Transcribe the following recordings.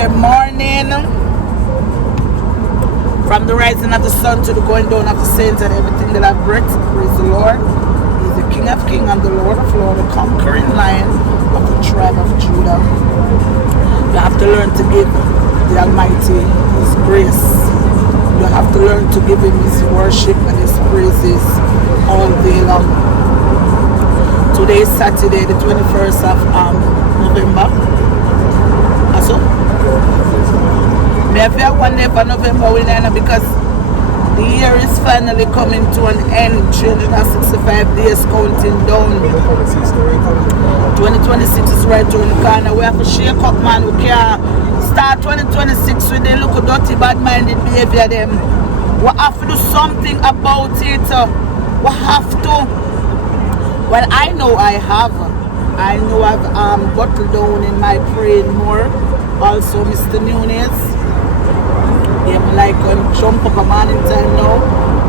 Sunday morning, from the rising of the sun to the going down of the saints and everything that I've breath. Praise the Lord. He's the King of Kings and the Lord of Lords, the conquering lion of the tribe of Judah. You have to learn to give the Almighty His grace. You have to learn to give Him His worship and His praises all day long. Today is Saturday, the 21st of November. Also, may I feel one day for November because the year is finally coming to an end. 365 days counting down. 2026 is right around the corner. We have to shake up, man. We can't start 2026 with the little dirty, bad-minded behavior them. We have to do something about it. We have to. Well, I know I've bottled down in my praying more. Also, Mr. Nunes. I'm like jump up a morning time now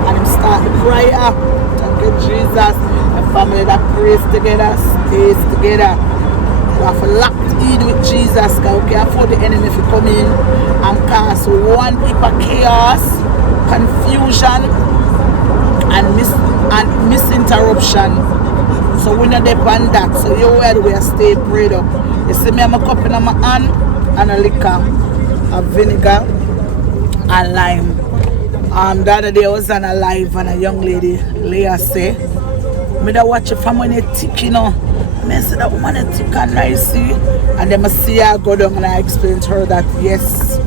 and I'm start the prayer. Thank you, Jesus. A family that prays together, stays together. We have to lock in with Jesus because we can't afford the enemy to come in and cause one heap of chaos, confusion, and misinterruption. So we're not depend that. So you where we are stay prayed up. You see me, I'm a cup in my hand and a liquor, a vinegar and lime. The other day I was on a live and a young lady, Leah, say, me da watch it from when you tick, you know. I said that woman is tick and nice, see. And then I see her go down and I explained to her that yes,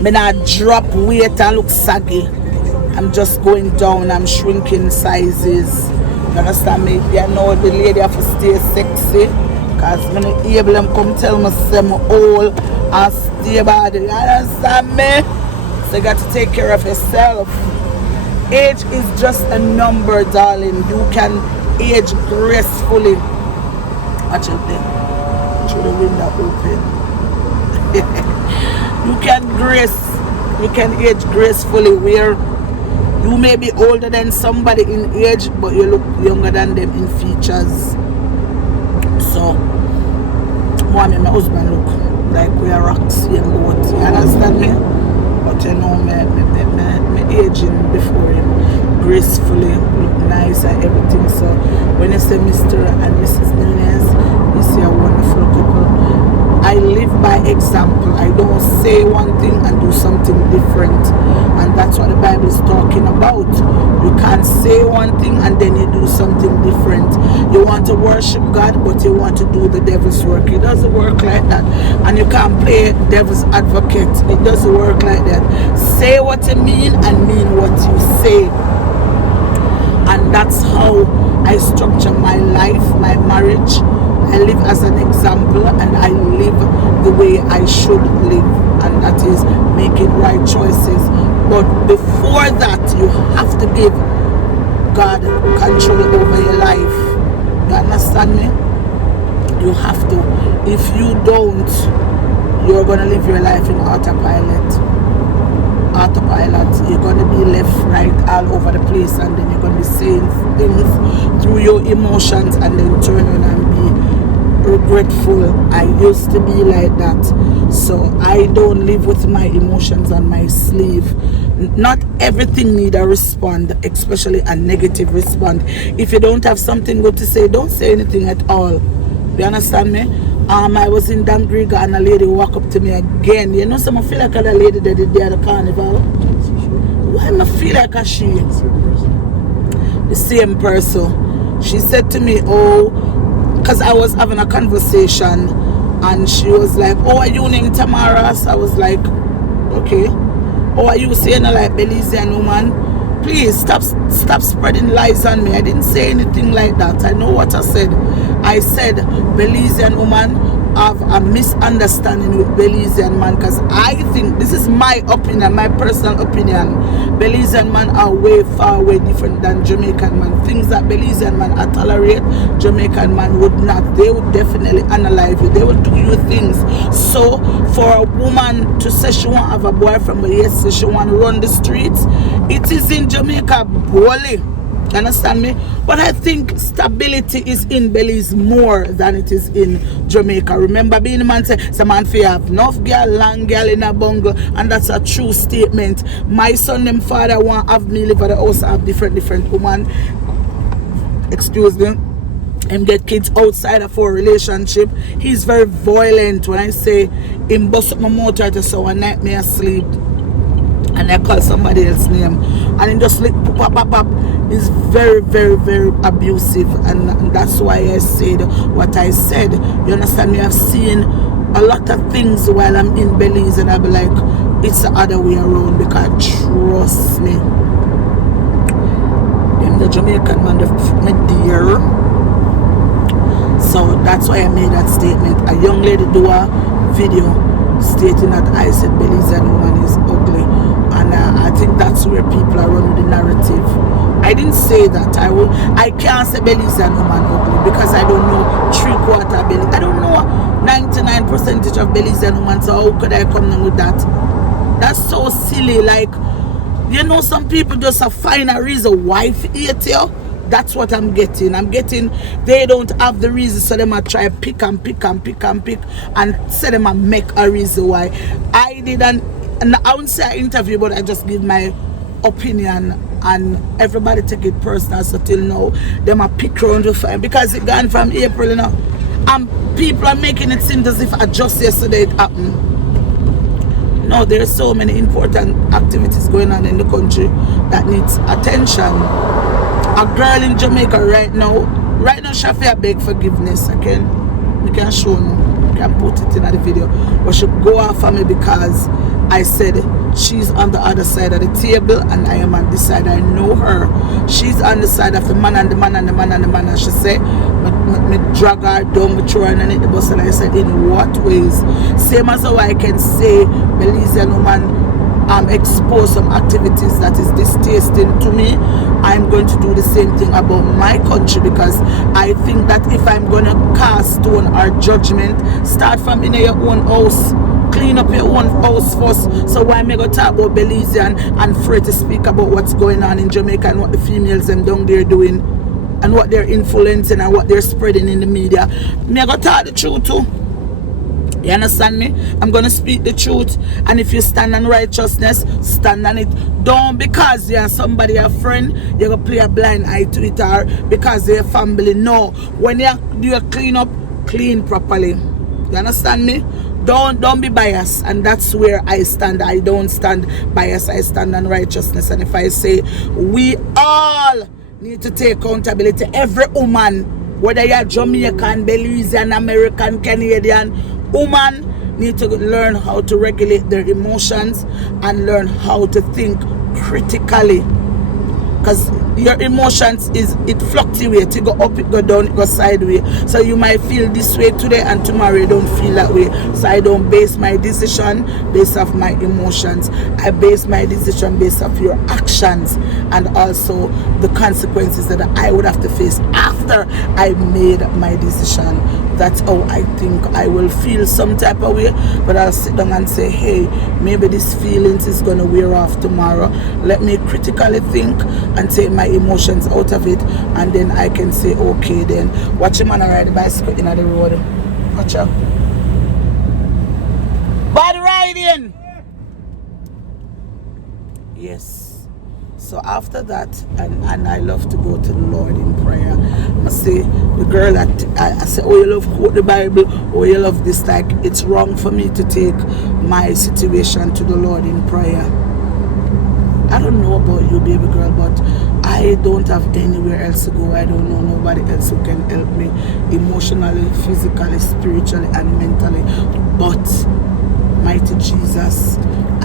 me not drop weight and look saggy. I'm just going down, I'm shrinking sizes. You understand me? You know the lady have to stay sexy. Because I'm not able to come tell me I'm old and stay body. You understand me? So you got to take care of yourself. Age is just a number, darling. You can age gracefully. Watch out there. Through the window open. You can age gracefully where you may be older than somebody in age, but you look younger than them in features. So, one and my husband look like we are rocks in boat. You understand me? But you know, me aging before him gracefully, look nice and everything. So, when you say Mr. and Mrs. Nunes, you see a wonderful couple. I live by example. I don't say one thing and do something different. And that's what the Bible is talking about. You can't say one thing and then you do something different. You want to worship God, but you want to do the devil's work. It doesn't work like that. And you can't play devil's advocate. It doesn't work like that. Say what you mean and mean what you say. And that's how I structure my life, my marriage. I live as an example and I live the way I should live, and that is making right choices. But before that, you have to give God control over your life. You understand me? You have to. If you don't, you're going to live your life in autopilot. You're going to be left, right, all over the place, and then you're going to be saying things through your emotions and then turn around and be regretful. I used to be like that, so I don't live with my emotions on my sleeve. Not everything need a respond, especially a negative respond. If you don't have something good to say, don't say anything at all. You understand me? I was in Dangriga and a lady walked up to me again. You know, some I feel like a lady that did there at the carnival. Why am I feel like a she? The same person. She said to me, oh, because I was having a conversation and she was like, oh, are you named Tamara? So I was like, okay. Oh, are you saying like Belizean woman? Please stop spreading lies on me. I didn't say anything like that. I know what I said. I said Belizean woman have a misunderstanding with Belizean man, because I think, this is my opinion, my personal opinion, Belizean man are way far way different than Jamaican man. Things that Belizean man are tolerate, Jamaican man would not. They would definitely analyze you. They will do you things. So for a woman to say she want to have a boyfriend, but yes, she want to run the streets, it is in Jamaica, bully. You understand me? But I think stability is in Belize more than it is in Jamaica. Remember being a man say, some man fi have enough girl, long girl in a bungle, and that's a true statement. My son, them father want have me live at the house, have different woman. Excuse me. Him get kids outside of our relationship. He's very violent. When I say him bust up my motor to so one night me asleep and I call somebody else's name and he just like pop. He's very abusive, and that's why I said what I said. You understand me? I've seen a lot of things while I'm in Belize and I'll be like, it's the other way around, because trust me, them the Jamaican man, my dear. So that's why I made that statement. A young lady do a video stating that I said Belizean woman is ugly, and I think that's where people are running the narrative. I didn't say that. I can't say Belizean woman ugly because I don't know 3/4 Belize. I don't know 99% of Belizean woman. So how could I come down with that? That's so silly. Like, you know, some people just find a reason why to hate you. That's what I'm getting. They don't have the reason, so they might try pick and say them and make a reason why. I didn't, and I won't say an interview, but I just give my opinion, and everybody take it personal. So till now, them a pick around to find, because it gone from April, you know, and people are making it seem as if just yesterday it happened. No, there's so many important activities going on in the country that needs attention. A girl in Jamaica right now, Shafi, I beg forgiveness. I can show you, I can put it in the video, but she go off for me because I said she's on the other side of the table and I am on this side. I know her. She's on the side of the man and the man and the man and the man, and she said, me drag her down, me throw her in the bus, and I said, in what ways? Same as how I can say Belizean woman expose some activities that is distasteful to me. I'm going to do the same thing about my country, because I think that if I'm going to cast stone or judgment, start from in your own house. Clean up your own house first. So why am I going to talk about Belizean and afraid to speak about what's going on in Jamaica and what the females them down there doing and what they're influencing and what they're spreading in the media? Me I going to talk the truth too. You understand me? I'm going to speak the truth. And if you stand on righteousness, stand on it. Don't because you're somebody, a friend, you're going to play a blind eye to it, or because you're family. No. When you clean up, clean properly. You understand me? Don't be biased. And that's where I stand. I don't stand biased. I stand on righteousness. And if I say we all need to take accountability, every woman, whether you're Jamaican, Belizean, American, Canadian, women need to learn how to regulate their emotions and learn how to think critically, because your emotions it fluctuates. It go up, it go down, it go sideways. So you might feel this way today and tomorrow you don't feel that way. So I don't base my decision based off my emotions. I base my decision based off your actions and also the consequences that I would have to face after I made my decision. That's how I think I will feel some type of way, but I'll sit down and say, hey, maybe this feelings is going to wear off tomorrow. Let me critically think and take my emotions out of it, and then I can say, okay, then watch him and ride the bicycle in the road. Watch out. Bad riding! Yes. So after that, and I love to go to the Lord in prayer. I say, the girl that I say, oh, you love quote the Bible, oh, you love this. Like, it's wrong for me to take my situation to the Lord in prayer. I don't know about you, baby girl, but I don't have anywhere else to go. I don't know nobody else who can help me emotionally, physically, spiritually, and mentally. But mighty Jesus.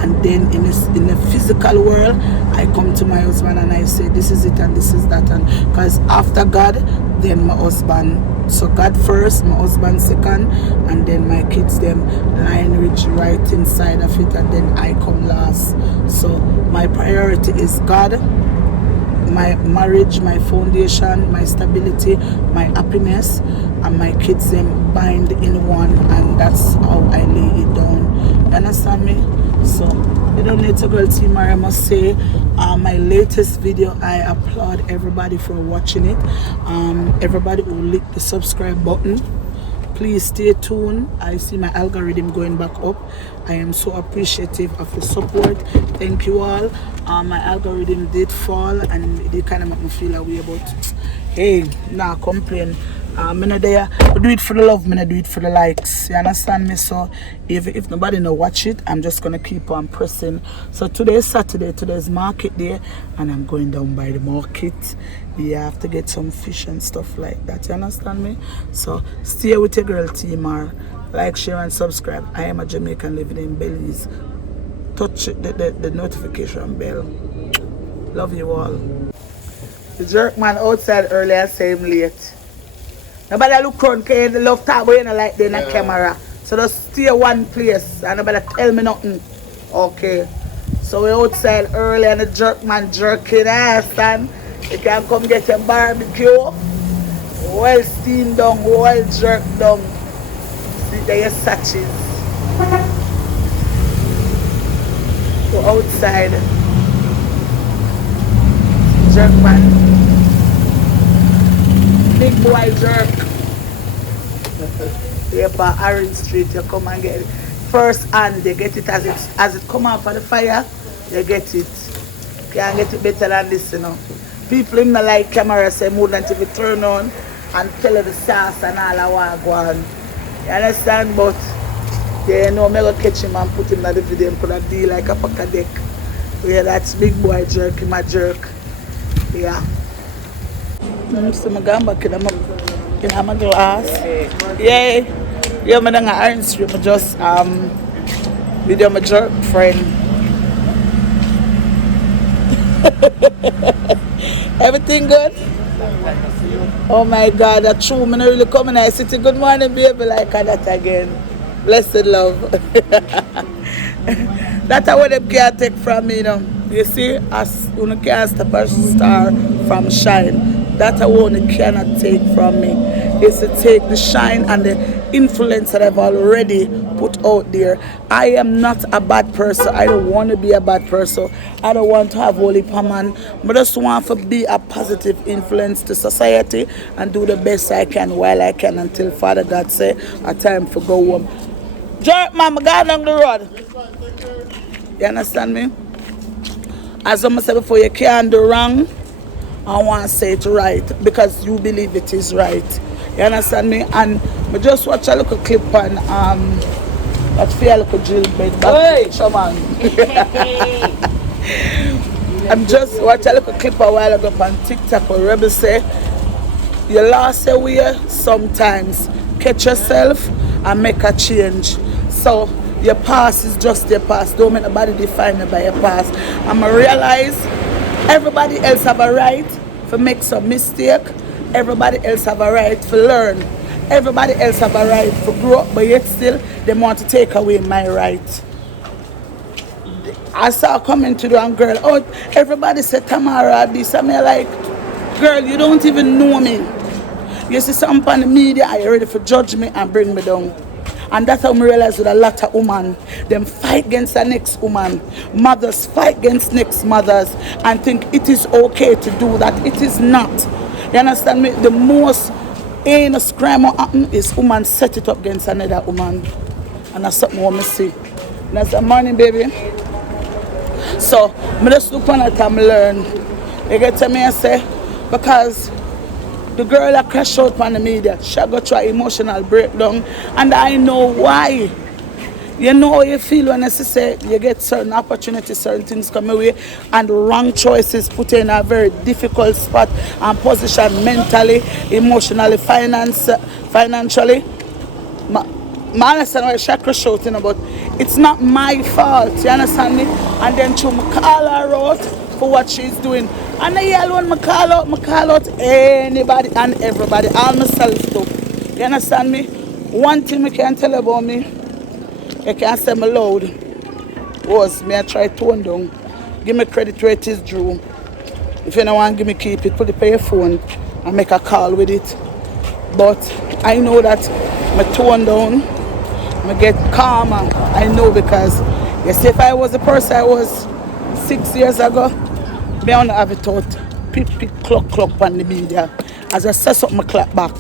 And then in the physical world, I come to my husband and I say, this is it and this is that. And because after God, then my husband. So God first, my husband second, and then my kids them line rich right inside of it, and then I come last. So my priority is God, my marriage, my foundation, my stability, my happiness, and my kids them bind in one, and that's how I lay it down. You understand me? So you don't need to girl team, I must say, my latest video. I applaud everybody for watching it. Everybody who click the subscribe button, please stay tuned. I see my algorithm going back up. I am so appreciative of the support. Thank you all. My algorithm did fall and it did kind of make me feel a way about, hey, nah, complain. Me not there. I do it for the love, me not do it for the likes. You understand me? So if nobody no watch it, I'm just gonna keep on pressing. So today is Saturday, today's market day, and I'm going down by the market. Yeah, I have to get some fish and stuff like that. You understand me? So stay with your girl Timar. Like, share and subscribe. I am a Jamaican living in Belize. Touch the notification bell. Love you all. The jerk man outside earlier say him late. Nobody look around because they love talk, but you know, like they're in a camera. So just stay one place and nobody tell me nothing. Okay. So we're outside early and the jerk man jerking ass and you can come get your barbecue. Well steamed down, well jerked down. See there your sachets. So outside. Jerk man. Big boy jerk. Here by Orange Street, you come and get it. First hand, they get it as it come out for the fire, you get it. Can't get it better than this, you know. People in the like camera say more than if you turn on and tell you the sauce and all I want go on. You understand? But they know me go catch him and put him in the video and put a deal like a pack of deck. Yeah, that's big boy jerk, him a jerk. Yeah. So I'm going back in my glass. Yeah, yeah, I'm in Orange Street. I'm just video my jerk friend. Everything good? Oh my God, that's true. I'm not really coming. I say, good morning, baby, like that again. Blessed love. That's what they can't take from me, you know. You see, as you can't stop a star from shine. That's what you cannot take from me. Is to take the shine and the influence that I've already put out there. I am not a bad person. I don't want to be a bad person. I don't want to have holy man. I just want to be a positive influence to society and do the best I can while I can until Father God say a time for go home. Jerk man, I got down the road. You understand me? As I said before, you can't do wrong. I want to say it right because you believe it is right. You understand me? And I just watch a little clip on that feel like a drill bed back to man. I'm just watch a little clip a while ago on TikTok where Rebel say you lost your way sometimes. Catch yourself and make a change. So your past is just your past. Don't make nobody define you by your past. And I realize everybody else have a right to make some mistake. Everybody else have a right to learn. Everybody else have a right to grow up, but yet still they want to take away my right. I saw coming to the girl, oh, everybody said Tamara this. I'm like, girl, you don't even know me. You see something on the media, are you ready for judge me and bring me down? And that's how I realize with a lot of women, them fight against the next woman. Mothers fight against next mothers and think it is okay to do that. It is not. You understand me? The most heinous crime that happen is woman set it up against another woman. And that's something I want to see. And that's the morning, baby. So, I just look on it and learn. You get to me and say, because the girl that crashed out on the media, she got through an emotional breakdown, and I know why. You know how you feel when you say you get certain opportunities, certain things come your way, and the wrong choices put you in a very difficult spot and position mentally, emotionally, financially. I understand why she crashed out, you know, but it's not my fault, you understand me? And then to call her out for what she's doing. And I alone, I call out anybody and everybody, all myself too. You understand me? One thing I can tell about me, I can't say me loud, was me I try to tone down. Give me credit where it is due. If you don't want to give me keep it, put it on your phone and make a call with it. But I know that I tone down, I get calmer. I know because, you see, if I was the person I was 6 years ago, Me I don't have it out. Pick, clock on the media. As I say something, I clap back.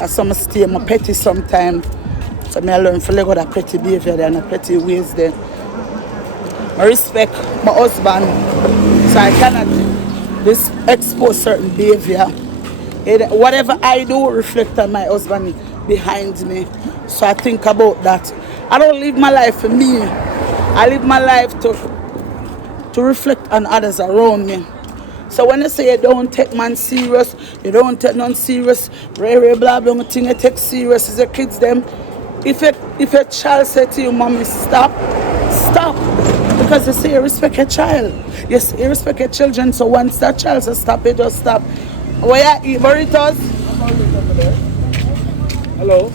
As some stay, I'm petty sometimes. So I learn to let go that petty behavior there and the petty ways there. I respect my husband, so I cannot expose certain behavior. Whatever I do reflect on my husband behind me. So I think about that. I don't live my life for me. I live my life to reflect on others around me. So when you say you don't take man serious, you don't take none serious, blah blah thing you take serious is your kids them. If a child say to you, mommy, stop. Because you say you respect your child. Yes, you respect your children, so once that child says stop, you just stop. Where you eat burritos? Hello.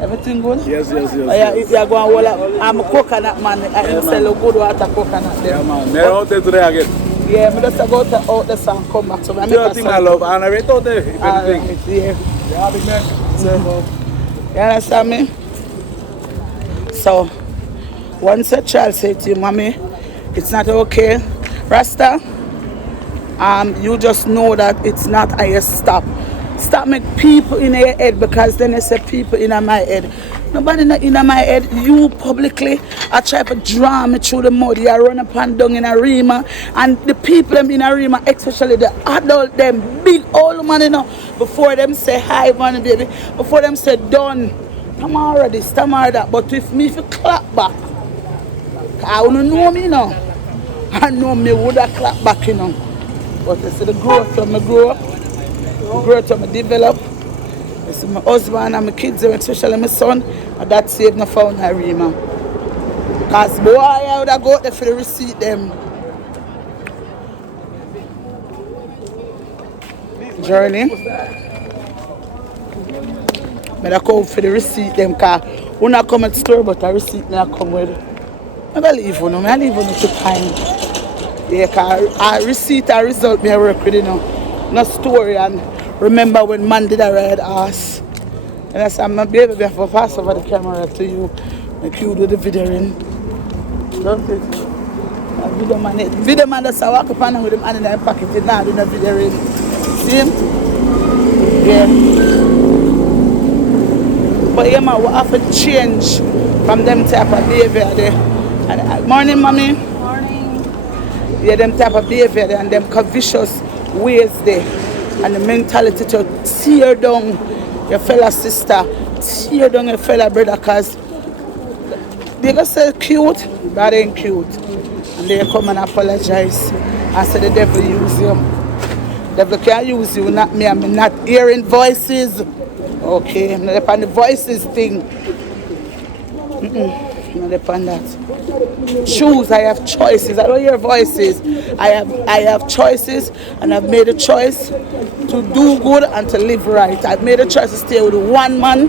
Everything good? Yes. You're going to I'm a coconut man. I sell a good water coconut there. Yeah, man. They're out there today again. Yeah, I just go out there and come back. So I make a thing I love, and I rate out there, if anything. Yeah. Yeah, big man. You understand me? So, once a child say to you, mommy, it's not okay, Rasta, you just know that it's not. I stop make people in your head, because then they say people in my head. Nobody in my head. You publicly I try to draw me through the mud. You run up and down in a Rima, and the people them in a Rima, especially the adult them, big old man, you know, before them say hi man baby, before them say done, come already, come already that. But if you clap back, I don't know me now. I know me would have clap back, you know. But you see the growth when I grow up, the growth when I develop. You see my husband and my kids, especially my son, and that saved me from Harima. Because boy, I would have got there for the receipt them. Journey. But I come for the receipt them, because when I come at the store, but I receipt me I come with. I don't leave on them, I leave on them to time. Yeah, because I receipt a result me I work with, you know. No story. And remember when man did a ride ass. And I said, my baby, we have to pass over the camera to you. Make you do the videoing. Don't it? Video man that's a walk up and with him hand in their pocket. He now do the videoing. See him? Yeah. But yeah, man, we have to change from them type of behavior there. And, morning, mommy. Morning. Yeah, them type of behavior there and them vicious ways there. And the mentality to tear down your fellow sister, tear down your fellow brother, because they gonna say cute, but they ain't cute. And they come and apologize and say the devil use you. The devil can't use you, not me. I'm not hearing voices. Okay, I'm not upon the voices thing. I'm not upon that. Choose, I have choices. I don't hear voices. I have choices, and I've made a choice to do good and to live right. I've made a choice to stay with one man.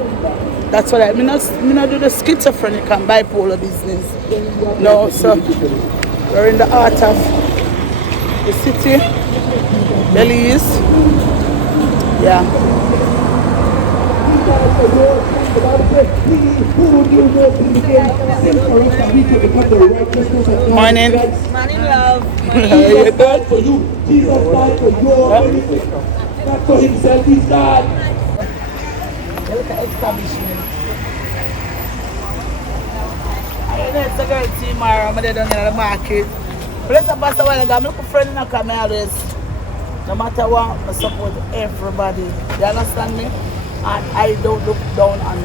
That's what I mean. Not do the schizophrenic and bipolar business. No, so we're in the heart of the city, Belize. Yeah. Morning. Morning, love. How you doing? For you, Jesus died for your benefit. Not for himself, he's God. Establishment. I know it's a girl team, I'm down in the market. But let's pass a while ago, I'm looking for a friend in the always. No matter what, I support everybody. You understand me? And I don't look down on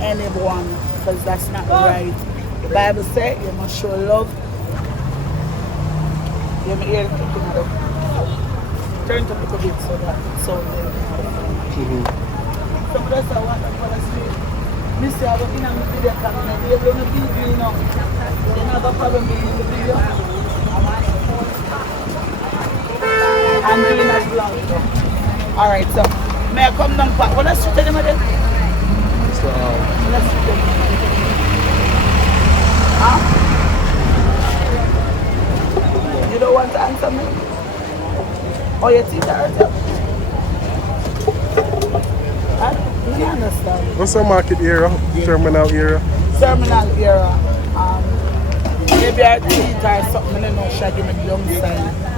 anyone, because that's not right. The Bible says you must show love. You may hear it kicking it up. Turn to a little bit so that it's so good. So that's what I want to say. Miss, I'm looking at the video camera. You're going to be you know. You have a problem being in the video. I'm doing a vlog. Alright, so may I come down back? What else you tell them again? So, Let's do them. Huh? You don't want to answer me? Oh, your teeth hurt you? I don't understand. what's the market era? Terminal era? Terminal era. Maybe our teeth or something, I don't know, shaggy me the young side.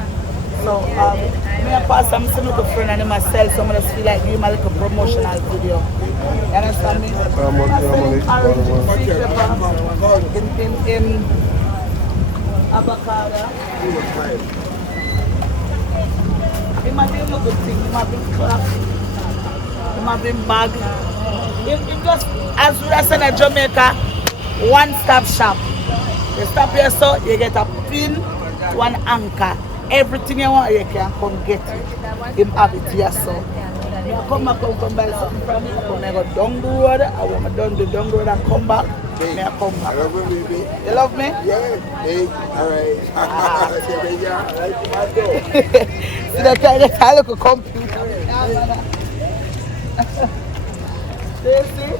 So, me and Pastor, I'm still a friend and myself, so I just feel like doing my little promotional video. You understand me? I'm I send on him orange seed pepper in avocado. It might be a good thing, it might be clock, it might be bag. It just, as we are saying in Jamaica, one-stop shop. You stop here, so you get a pin, one anchor. Everything you want, you can come get it. Him have it here, so. I come back, come buy something from me. I come go down the road. I want to down the road and come back. Me I come back. I love you, baby. You love me? Yeah. Hey, all right. I like my dog. See that I look a computer. See?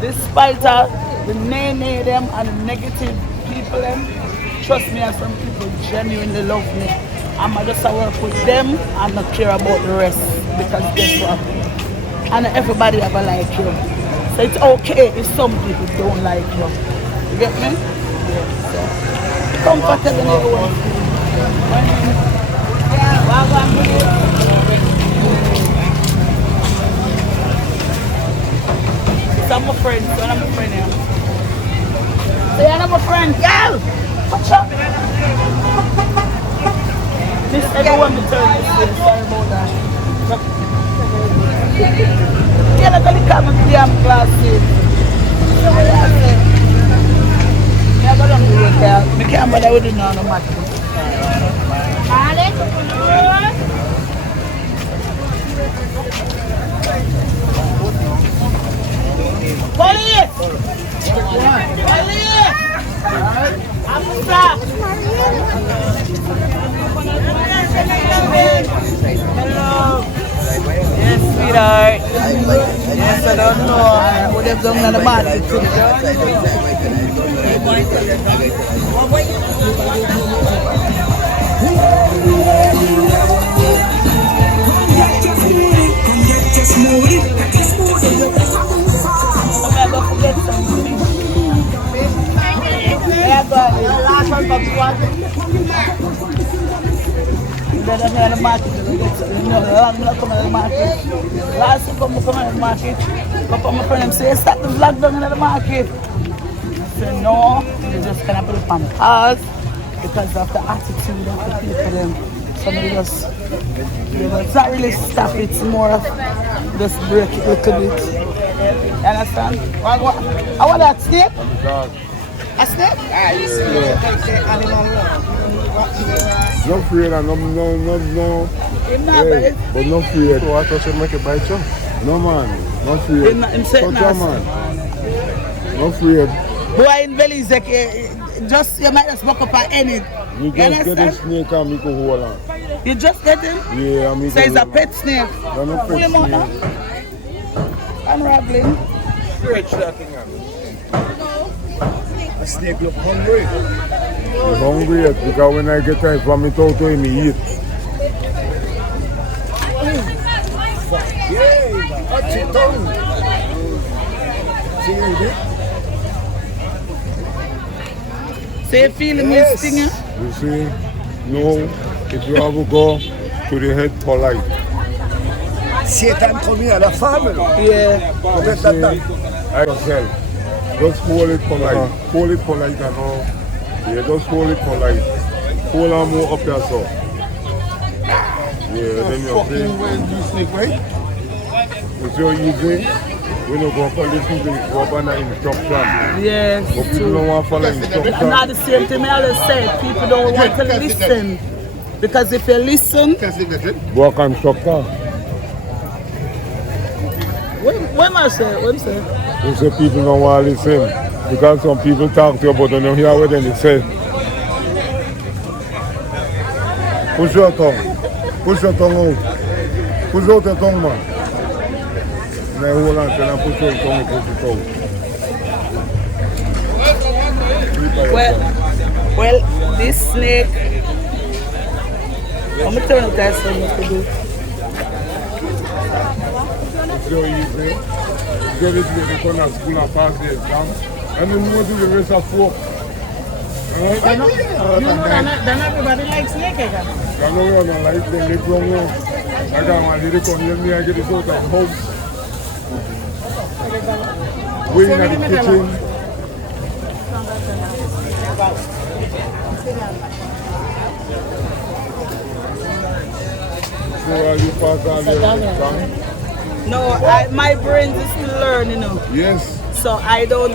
Despite the nay them and the negative people them, trust me, and some people genuinely love me. I'm just work with them and not care about the rest, because guess what? And everybody ever like you. So it's okay if some people don't like you. You get me? Yeah. So comfortable in everyone. So I'm a friend, so I'm a friend here. So yeah, I'm a friend, girl! What's up? This everyone me turn this way, sorry about that. Yeah, look at the camera, damn glasses. So what I say? Yeah, I don't do it, girl. I can't bother with it now, no matter. Police! Police! I'm stopped. Hello. Yes, sweetheart. Yes, I don't know. What they've done in the market last one from then I'm in the market. I'm not coming to the market. Last time I'm coming to the market, but my friend say, start the vlog down in the market. I said, no, you're just going to put it on pause because of the attitude of the people. Them. Somebody just, it's not really stop it, it's more of just break it a little bit. You understand? I want that snake. A snake? No afraid and no. Hey, but no fear. So I thought you'd make it bite you. No man, no fear. him say Touch nah. a man. No fear. Boy in Belize, just you might just walk up at any. You just get a snake and make a hold on. You just get him? Yeah, I mean. So it's a pet snake. No Pull pet him out now. snake. Unraveling. Stretch that thing out. The snake look hungry. He's hungry yet because when I get time from it out to him, he eat. Yeah, that's it tongue. See you there? So you feel him yes. Stinging? You see, no, if you have to go to the head polite. Satan come here, the family. Yeah. I yourself. Just hold it polite. Hold it polite and all. Yeah, just hold it polite. Hold on more up your so. Yeah, then you're saying. You snake, right? It's so easy. We don't go for listen to the proper instruction. Yes. But people don't want to follow instruction. And not the same thing I always say. People don't want to listen. Because if you listen. Work instructor. What am I saying? What am I saying? You say people don't want to listen. Because some people talk to you but they don't hear what they say. Push your tongue. Push your tongue out. Push out your tongue, man. Now hold on, tell them push your tongue and push it out. Well, this snake, I'm going to turn it that so you can do. It's so easy. Get it when you come to school and pass the exam. And then you go to the rest of folk. Then everybody likes snake egg. I know I like them, they grow up. I got my little come here, me, I get it out of house. We in the kitchen. So you pass all your exam? No, my brain is still learning, you know. Yes. So I don't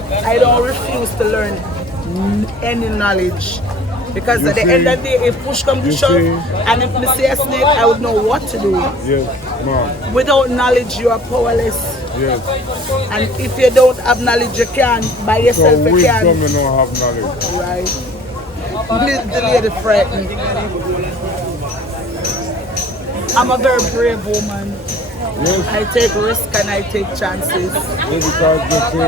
refuse to learn any knowledge. Because You at the see? end of the day, if push comes to You shove, see? and if I see a snake, I would know what to do. Yes, ma'am. Without knowledge, you are powerless. Yes. And if you don't have knowledge, you can't. By So yourself, you wisdom can't. you don't have knowledge. Right. The lady frightened. I'm a very brave woman. Yes. I take risks and I take chances. Yes, because you see,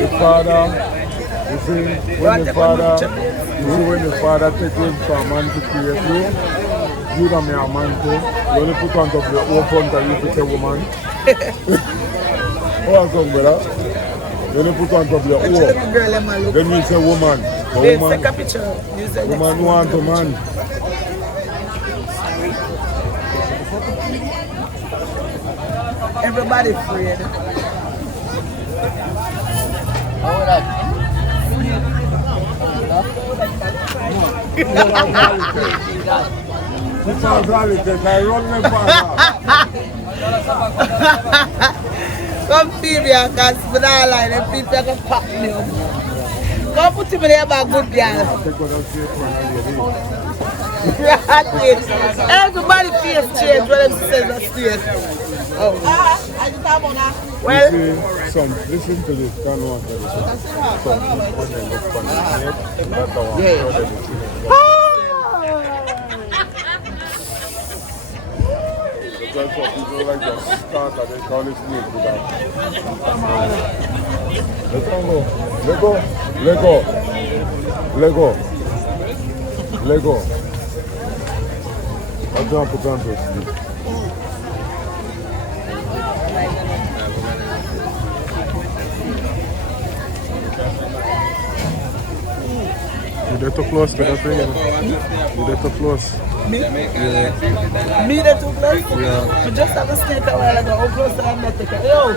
the father, you see, when the father takes you for a man to create you, you don't make a man too. You only put on top of your own front and you pick a woman. What's wrong with that? You only put on top of your own. Little girl, I'm a look. Then you say woman. The Babe, woman, take a picture. You say woman want a man. everybody afraid. This is reality. I run my father. Come see me and can spin all line and people can pack me up. Come put him in there, my good girl. Take what I say for a lady. Everybody feels change when them say that straight. Oh. Well, Son, listen to this. Can't want to listen. Son, when they look for the snake, that's the one. That's what people like to start and they call it snake without. Let go. Let go. Let go. Let go. Let go. I don't put on to sleep. You get too close to that thing, you know? You get too close. me that too close? Yeah. We just have a snake a while ago. How close to Undertaker? Yo!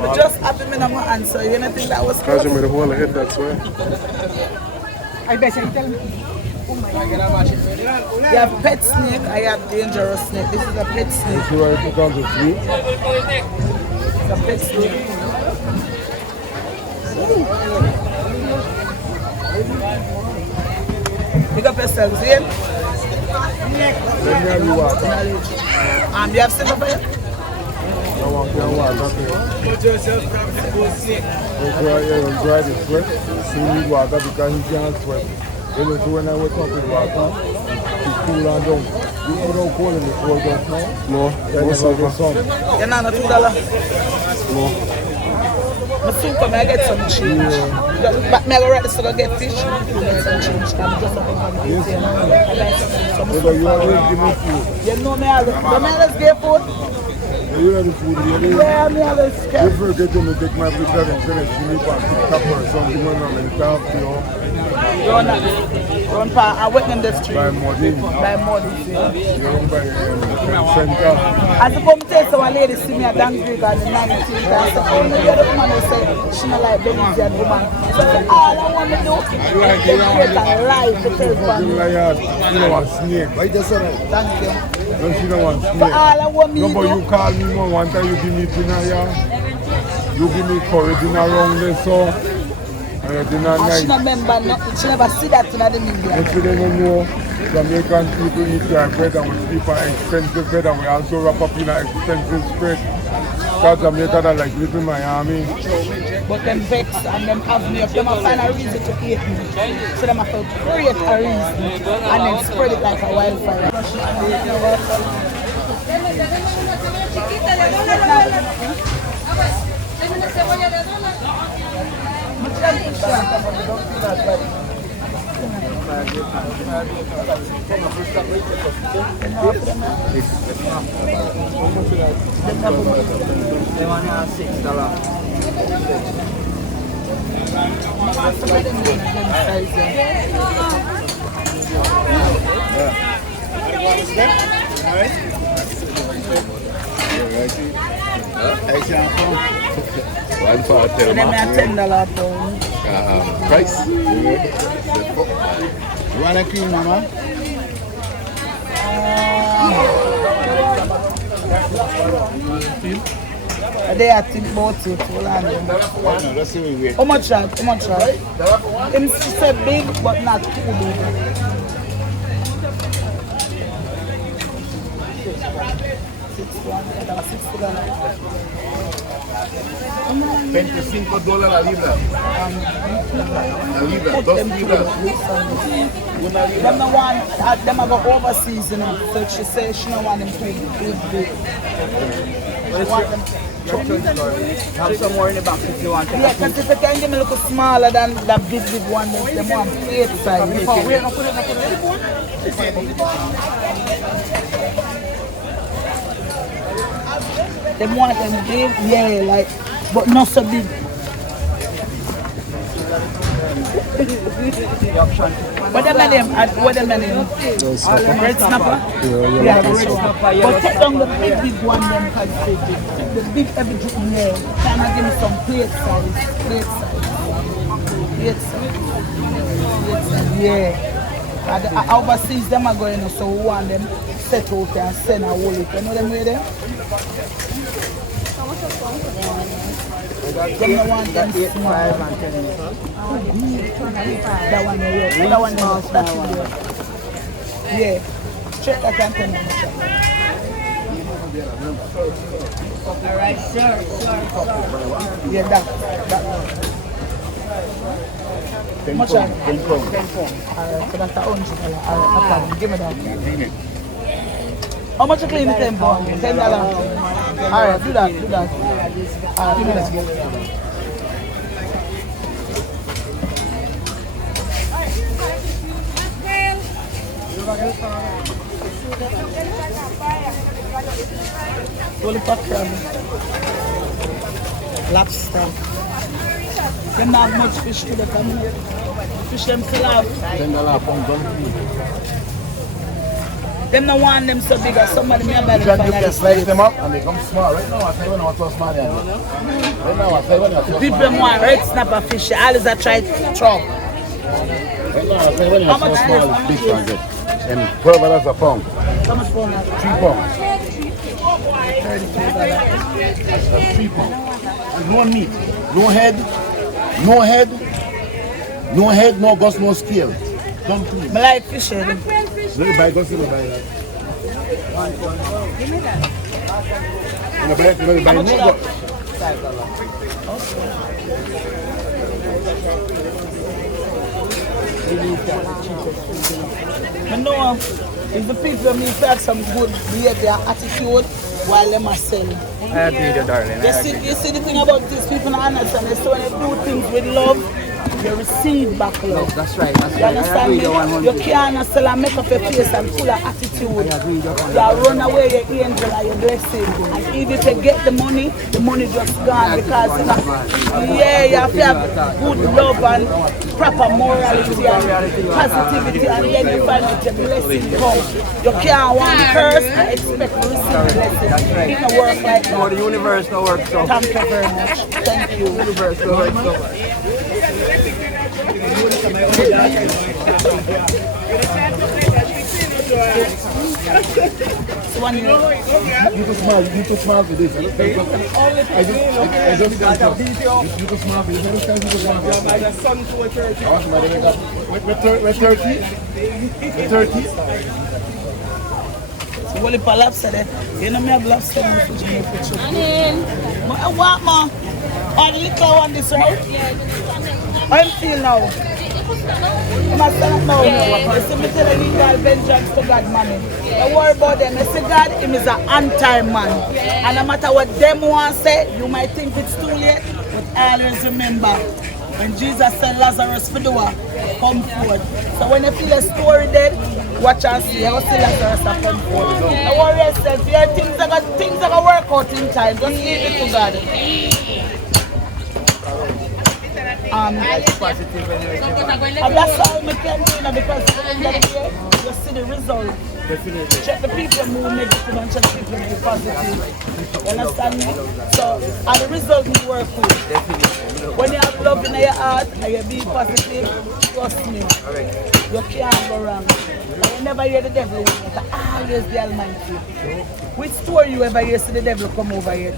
We just have him in my hand, so you don't think that was Cause close? you made a whole head, that's why. I bet you tell me. You have pet snake, I have dangerous snake. This is a pet snake. See why you put on to sleep? It's a pet snake. Pick up yourselves, Ian. Let me have you water. You have silver for you? I want your water. Dry the sweat. He need water because he can't sweat. You know, so when I wake up with water, he cool and down. You know how cold in the cold just now? No, Then no you have the silver. sun. You're not $2. No. My soup come, I get some change. But me I go right to get fish. Get some change. I'm just looking for the Yes. I like some But you always give me food. You know me always get food? You know the food here. Yeah, me always You get. forget to take my picture and send it to me for pepper or something when I'm in town, you know, Run pa, I went in the street. by Modin. By Modi. You know, by center. As the come tell some lady see me at Dunkirk on the 19th, I said, oh, no, you're the woman who said she not like Belizean woman. So I said, all I want to do is create a lie to tell You family. like that, you know, a snake. Thank you. Don't you know one So snake? all I want me No, to but do, you call me one time, you give me dinner here. You give me courage in around there, so. And you dinner and she night. not remember nothing. She never see that in the media. If you don't know, Jamaican people eat their bread and we sleep on expensive bed and we also wrap up in an expensive spread. Because Jamaica are like little Miami. But them vex and them have me up. Them have find a reason to hate me. So them have to create a reason and then spread it like a wildfire. One for a tell And then I me. $10 pound. Price. You want a cream, mama? They are think about it. Hold on. No, let's see what we wait. How much that? How much that? Him say big, but not too big. 25 dólares la libra. La libra, Put 2 them libras. Them no want, them a go overseas, you know. So she says she don't want them too big. She want them. Have some more in the back if you want to. Yeah, because if you can give me a little smaller than that big one, them want plate size. Them want them big, yeah, like, but not so big. What them name? What them name? Red snapper? Yeah, red snapper. But take down the big one, them can say the big heavy drink, yeah. Can I give me some plate size? Yeah. And overseas, them are going, so we want them set out and send a whole it. You know them way there? Them no want them small. That one there, yeah. That one there. Yeah. Check that and tell me. Alright, sure. Yeah, that one. How much are it? 10 pounds. Alright, so that's $100. Alright, give me that. How much you clean the $10? $10. Alright, do that. Alright, give me that. Fully packed crab. Lobster. Them not have much fish to the family. Fish them still have. $10 pound, don't Them no want them so big as somebody may have you can slice them up and they come small. Right now, I say when I was so small. Right now, I say when I was so people small. want red snapper fish. Always I try chop. Right now, I say when I How was so much small, is- it's big one. And $12 a pound. How much for that? 3 pounds. $32. That's 3 pounds. No meat, no head, no guts, no scale. Don't please. I like fish. Eh? No buy guts, no buy that. Give me that. No buy no guts. I know if the people need to have some good behavior, attitude while they are selling. I agree with you, darling. You see the thing about these people don't understand is so when you do things with love, you receive back love. That's right. You understand me? You can't sell and make up your face and full of attitude. You run away your angel and your blessing. And even if you get the money just gone because you have to have good love and proper morality and positivity and then you find that your blessing comes. You can't want curse and expect to receive blessing. It don't work like No, that. the universe don't work so. Thank you very much. Thank you. Universe don't work so. So when you You too small for this. I just can't talk. You too small for this. I just can't do this. I want somebody to make up. We're 30. We're 30. So what if I lobster there? You know me have lobster in the fridge in the picture. I want more. And the little one this right? I'm feel now. I'm not stand up now. You see me telling you God vengeance to God, mommy. Don't worry about them. You see God, him is an anti-man. And no matter what them want to say, you might think it's too late, but always remember, When Jesus said Lazarus for door, come forth. So when you feel a story dead, watch and see how see Lazarus a come forth. Don't worry yourself, your things are gonna work out in time. Just leave it to God. And that's all we can do now, because at the end of the day, you see the result. Definitely. Check the people who negative and check the people who positive. You understand me? So, and the result will work with. Definitely. When you have love in your heart and you be positive, trust me, you can't go wrong. And you never hear the devil win, it's always the Almighty. Which story you ever hear see the devil come over here?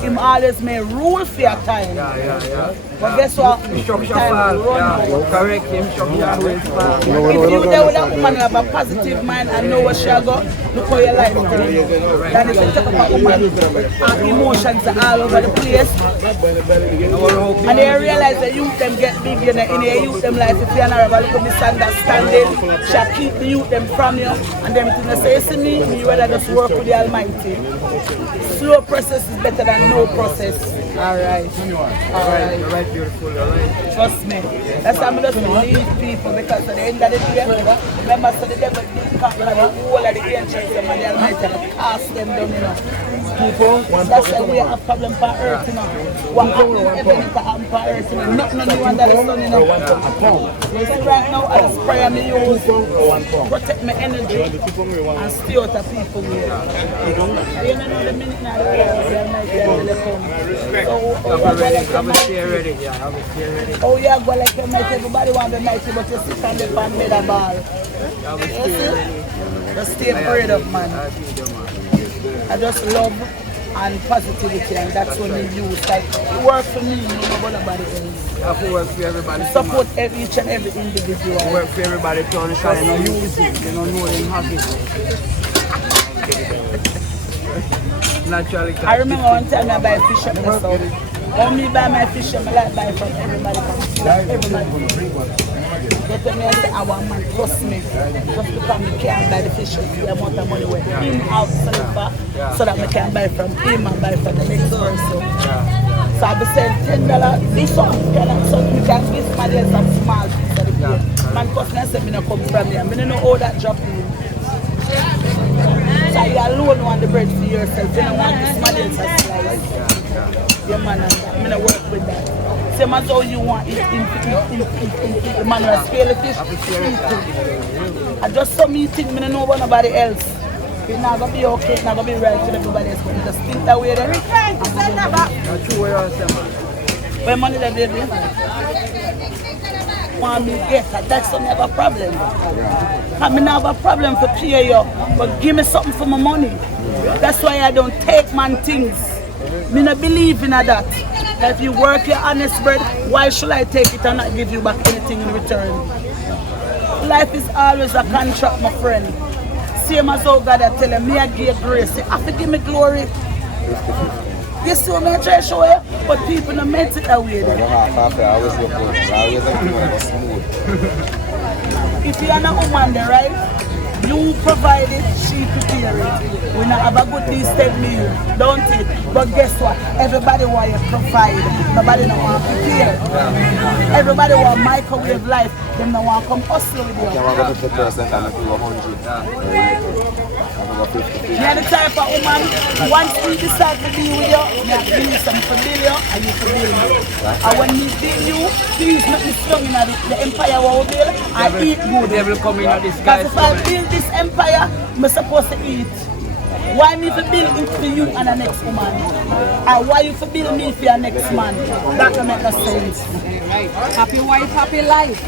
Him always may rule for your time. Yeah. But guess what? Structure Time fall. will run out. Yeah. Correct him. Structure always fall. If you there with that woman have a positive mind and know where she'll go, look how your life turn out. Then if you take up a woman and emotions are all over the place, and they realize that youth them get big, you know, in the youth them life, if you're not have a little misunderstanding, she'll keep the youth them from you, and them to say, see me, you rather just work with the Almighty. Slow process is better than no process. Alright. You're right, beautiful. You're right. Trust me. That's why I'm just leave people, because at the end of the day, remember, so the devil didn't conquer the whole of the angels and the Almighty cast them down, you know. That's why we have a problem for earth, you know. What happened ever need to happen for earth, you know. Nothing new under the sun, you know. You see right now, I just pray and me use protect my energy and stay out of people here. You know the minute now, the Almighty will come. I'm stay ready. Yeah, I'm stay ready. Oh yeah, go like you might, everybody want to be mighty, but you sit on the pan with a ball. I'm stay ready. Just stay prayed up, man. I just love and positivity, and that's what we use. Like, it works for me, you know, but nobody else. I have to work for everybody. Support each and every individual. Work for everybody to understand. You don't use it. You don't know them have it. Naturally. I remember one time I buy fish at myself. When me buy my fish, I like buy from everybody. Everybody. They tell me, I say, I want man, trust me. Just because me can't buy the fish, the amount of money with him out so that I can buy from him and buy from the next person. So I be saying $10, this something, so you can give somebody else some small piece of the plate. Man, because I said, I don't come from here. I don't know how that drop in. So you alone want the bread for yourself. You don't want this money else to slice. Yeah, man, and that. I don't work with that. Same as how you want it in the man who scale the fish. I just saw me think, I don't know about nobody else. It's not going to be okay, it's not going to be right to everybody else. But you just think that way then. Where money that baby? Want me get that, that's not have a problem. I mean, I have a problem for pay you, but give me something for my money. That's why I don't take man things. Me not believe in that. If you work your honest bread, why should I take it and not give you back anything in return? Life is always a contract, my friend. Same as how God I tell him, me I give grace. I have to give me glory. You see what I try to show you? But people don't meant it that way. If you're not a woman there, right? You provide it, she prepare it. We not have a good decent meal, don't it? But guess what? Everybody want you provide. Nobody don't want to prepare. Everybody want microwave life. They don't want to come hustle with you. You're the type of woman, once we decide to be with you, you have to give me some familiar and you feel me. And when we build you, please make me strong in the empire we build. I eat good. They will come in at this Because guy. if I build this empire, I'm supposed to eat. Why me to build it for you and the next woman? And why you to build me for your next man? That don't make no sense. Happy wife, happy life.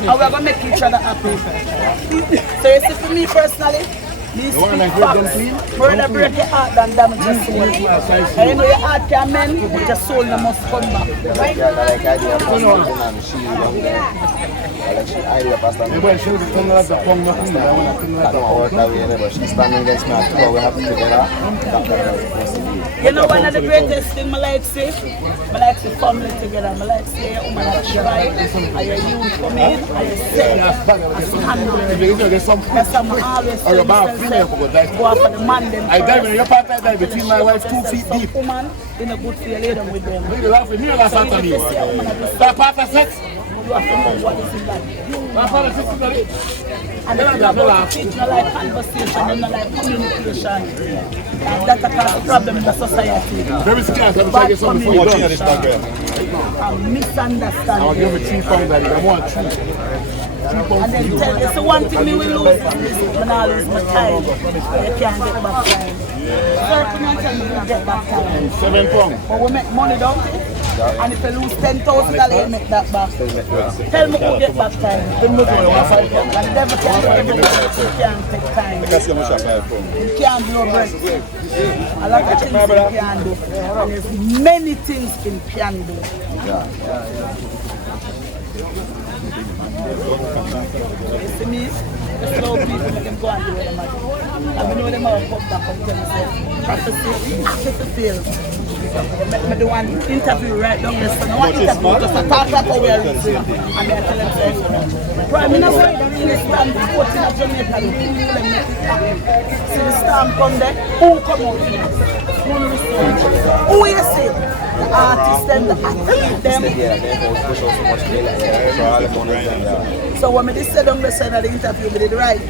And we're going to make each other happy. So you see, for me personally, these murder break your heart than damage your soul. And you know your heart can mend, but your soul must come back. You know one of the greatest things I like say family together. I like say your woman a try, and your youth come in, and you say, that's what I'm always opinion, you could die. Go after the man them I first. dive in your partner dive between my wife 2 feet Some deep. woman in a good feel later with them. You laugh with me or laugh at me? That part of sex? You have to know what this is like. That part of sex is not it. And if you have to teach no like conversation, no like communication. And that's a kind of problem in the society. Very scarce, I'm trying to Bad get something for you. communication and misunderstanding. I'll give me 3 pounds that I want 3. And then tell you, so one thing me will lose is when I lose my time. You can't get back time. Certain tell me you get back time. 7 pounds. But we make money, don't we? And if you lose $10,000, you make that back. Tell me who get back time. And never tell me you can't take time. You can't blow breath. A lot of things you can do. And there's many things you can do. You see me? The slow people make them go and do what they might. And we know them all come back and tell me, prophecy, prophecy. I do one interview right down there, so no one interview, just a talk like how we are reaching. And they tell them, say, Prime Minister, really stand voting at Jamaica, see the storm come there, who come out here? Who you see? The artists, them, the athletes, them. So when I said down there, said at the interview, we did right.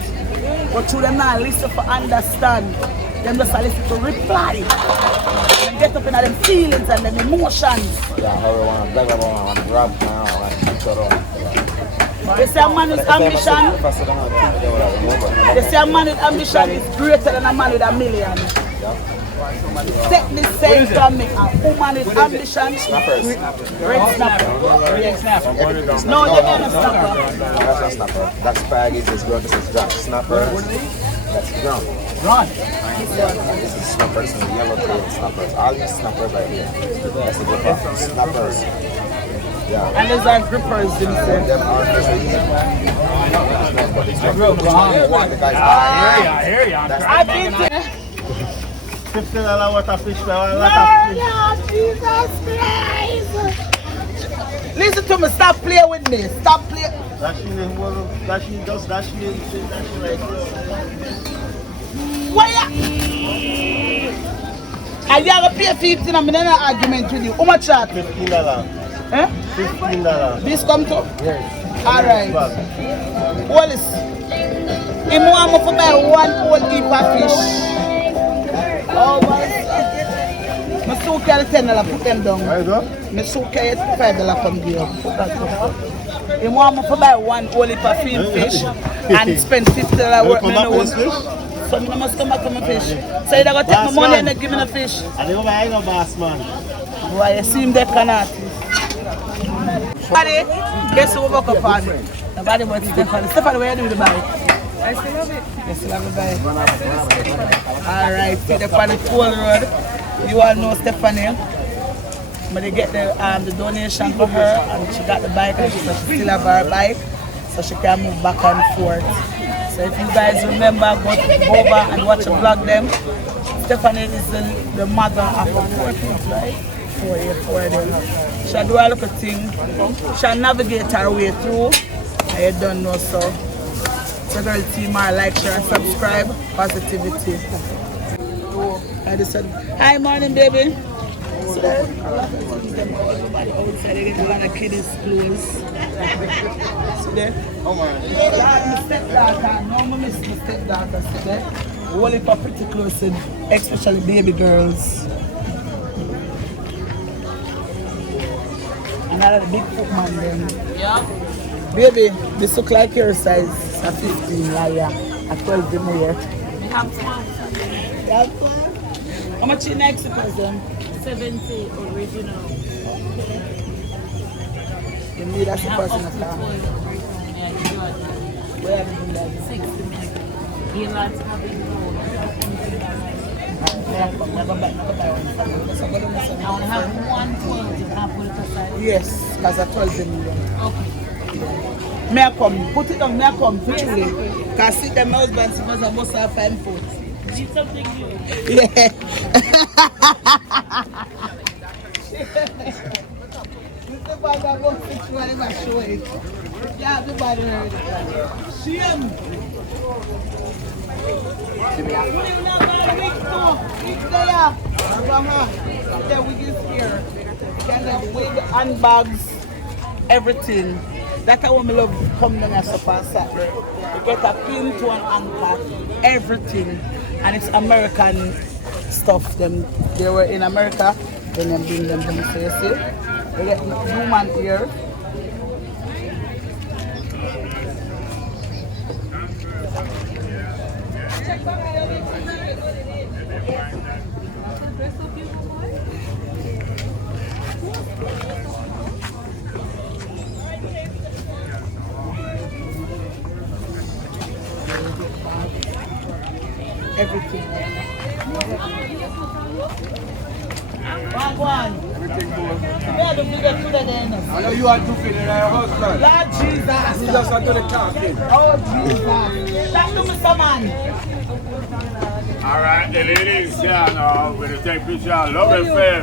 But through them now, listen for understand. Them just listen to reply. Them get up in them feelings and them emotions. Yeah, how we want to grab now. They say a man with ambition. They say a man with ambition is greater than a man with a million. Take this saying from me, a woman with ambition. Red snapper. Red snapper. No, you ain't a snapper. That's a snapper. That's spaghetti, this is ground, this is drop. Snapper. That's ground. Run. This is snappers and yellow tail snappers. All these snappers right here. That's the gripper. Snappers. Yeah. And there's our grippers themselves. Them are I hear you. I've been there. $50 worth of fish. Lord Jesus Christ. Listen to me, stop playing with me. Stop playing. Why ya? I gotta pay 15 I'm in an argument with you. How much that? $15. Eh? $15. This come to? Yes. Alright. What is? If I want to buy one whole heap of fish. Oh my. I soak you $10, put them down. I soak you $5 from here. Put that stuff. You want me to buy one whole heap of fish and spend $50 worth me. So I must come back to my fish. So you gotta take my money and then give me the fish. I don't buy no boss man. Why you see him there cannot? Buddy, guess who woke up on? Nobody wants Stephanie. Stephanie, where you do the bike? I still have it. You still have the bike? Alright, see the on the Cool Road. You all know Stephanie. But they get the donation for her and she got the bike and she said she still have her bike so she can move back and forth. So if you guys remember, go over and watch the vlog them. Stephanie is the mother of a 4 kids, right? 4 years, 4 days. She'll do a little thing. She'll navigate her way through. I don't know so. So girl team, like, share and subscribe. Positivity. I just said, hi morning baby. So there, a lot of things them everybody outside, they get a lot of kiddies clothes. See there? Oh man. My stepdaughter, no I miss my stepdaughter, see there? Whole heap of pretty clothes, especially baby girls. And all of the big foot man then. Yeah. Baby, this look like your size. A 15 liar. A 12 the more. We have 12. Yeah. How much in next person? 70 original. You need a person of that. Yeah, you got Where have you been that? 60 minutes. He lots of having Never buy one. I only have one 12. You can put it aside. Yes, because I 12 million. Okay. May I come? Put it down, may I come? Quickly. Because see them husbands, because I must have 5 foot. Need something new. Yeah. This bag I won't fix when I show it. Yeah, the bag already. Shame. The wig is here. Kind of wig and bags, everything. That's how I love coming down as a Saturday. You get a pin to an anchor, everything. And it's American stuff. They were in America, then they bring them to the USA. They get human here. Everything. One. Everything goes. Yeah, the bigger food again. I know you are doing it, husband. Lord Jesus. You just have to the talking. Oh, Jesus. Talk to me, some man. All right, the ladies here now, we're going to take picture. Love FM.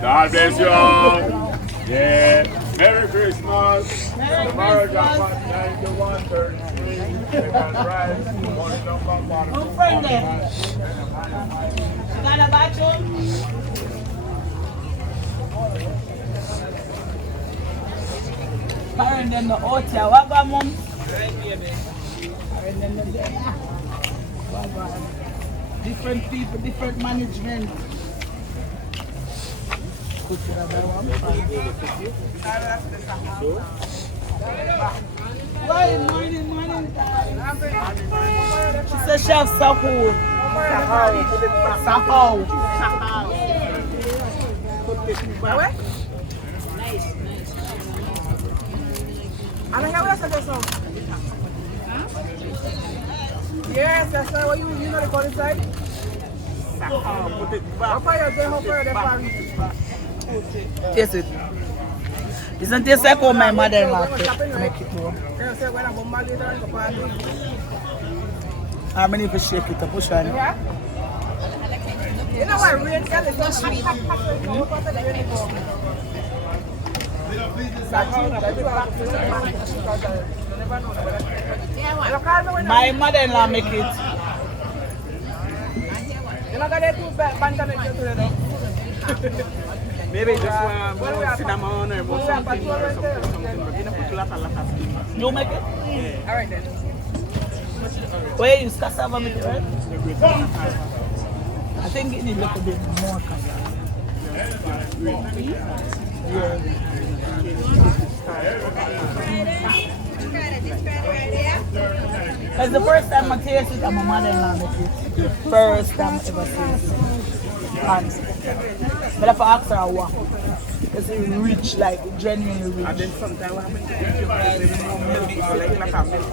God bless you all. Yeah. Merry Christmas. Tomorrow, Jackpot 9133. Who friend them? You got a bathroom? Parent them the out here. What about mom? Parent them there. What about? Different people, different management. Good for that one. Morning. She said she has Sahur. Sahur. Yes, that's what you know they call it inside. How far you Taste it. Isn't this like how my mother-in-law make it more? How many people shake it up? Push on. You know what? Rain can is so sweet. My mother-in-law make it. You know that two bantam to it. Maybe just more cinnamon or more something. You make it? All right then. Where you use cassava make it, right? I think it needs a little bit more cassava. Yeah. It's the first time I taste it and my mother-in-law make it. The first time I ever taste it. And but if I ask her what, it's rich, like genuinely rich. And then sometimes what happens is more milk or like a milk.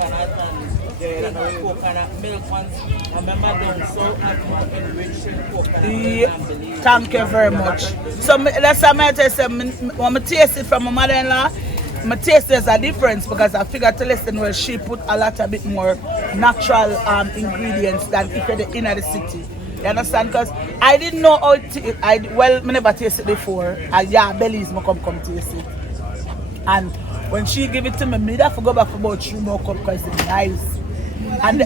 Coconut milk ones. I remember them so rich in coconut. Yeah, thank you very much. So that's why I tell you, when I taste it from my mother-in-law, my taste there's a difference because I figured to listen where she put a lot a bit more natural ingredients than if you're in the city. You understand? Because I didn't know how it, I never tasted it before. Yeah, Belly's me come taste it. And when she give it to me, I have to go back for about 3 more cups because it's nice. And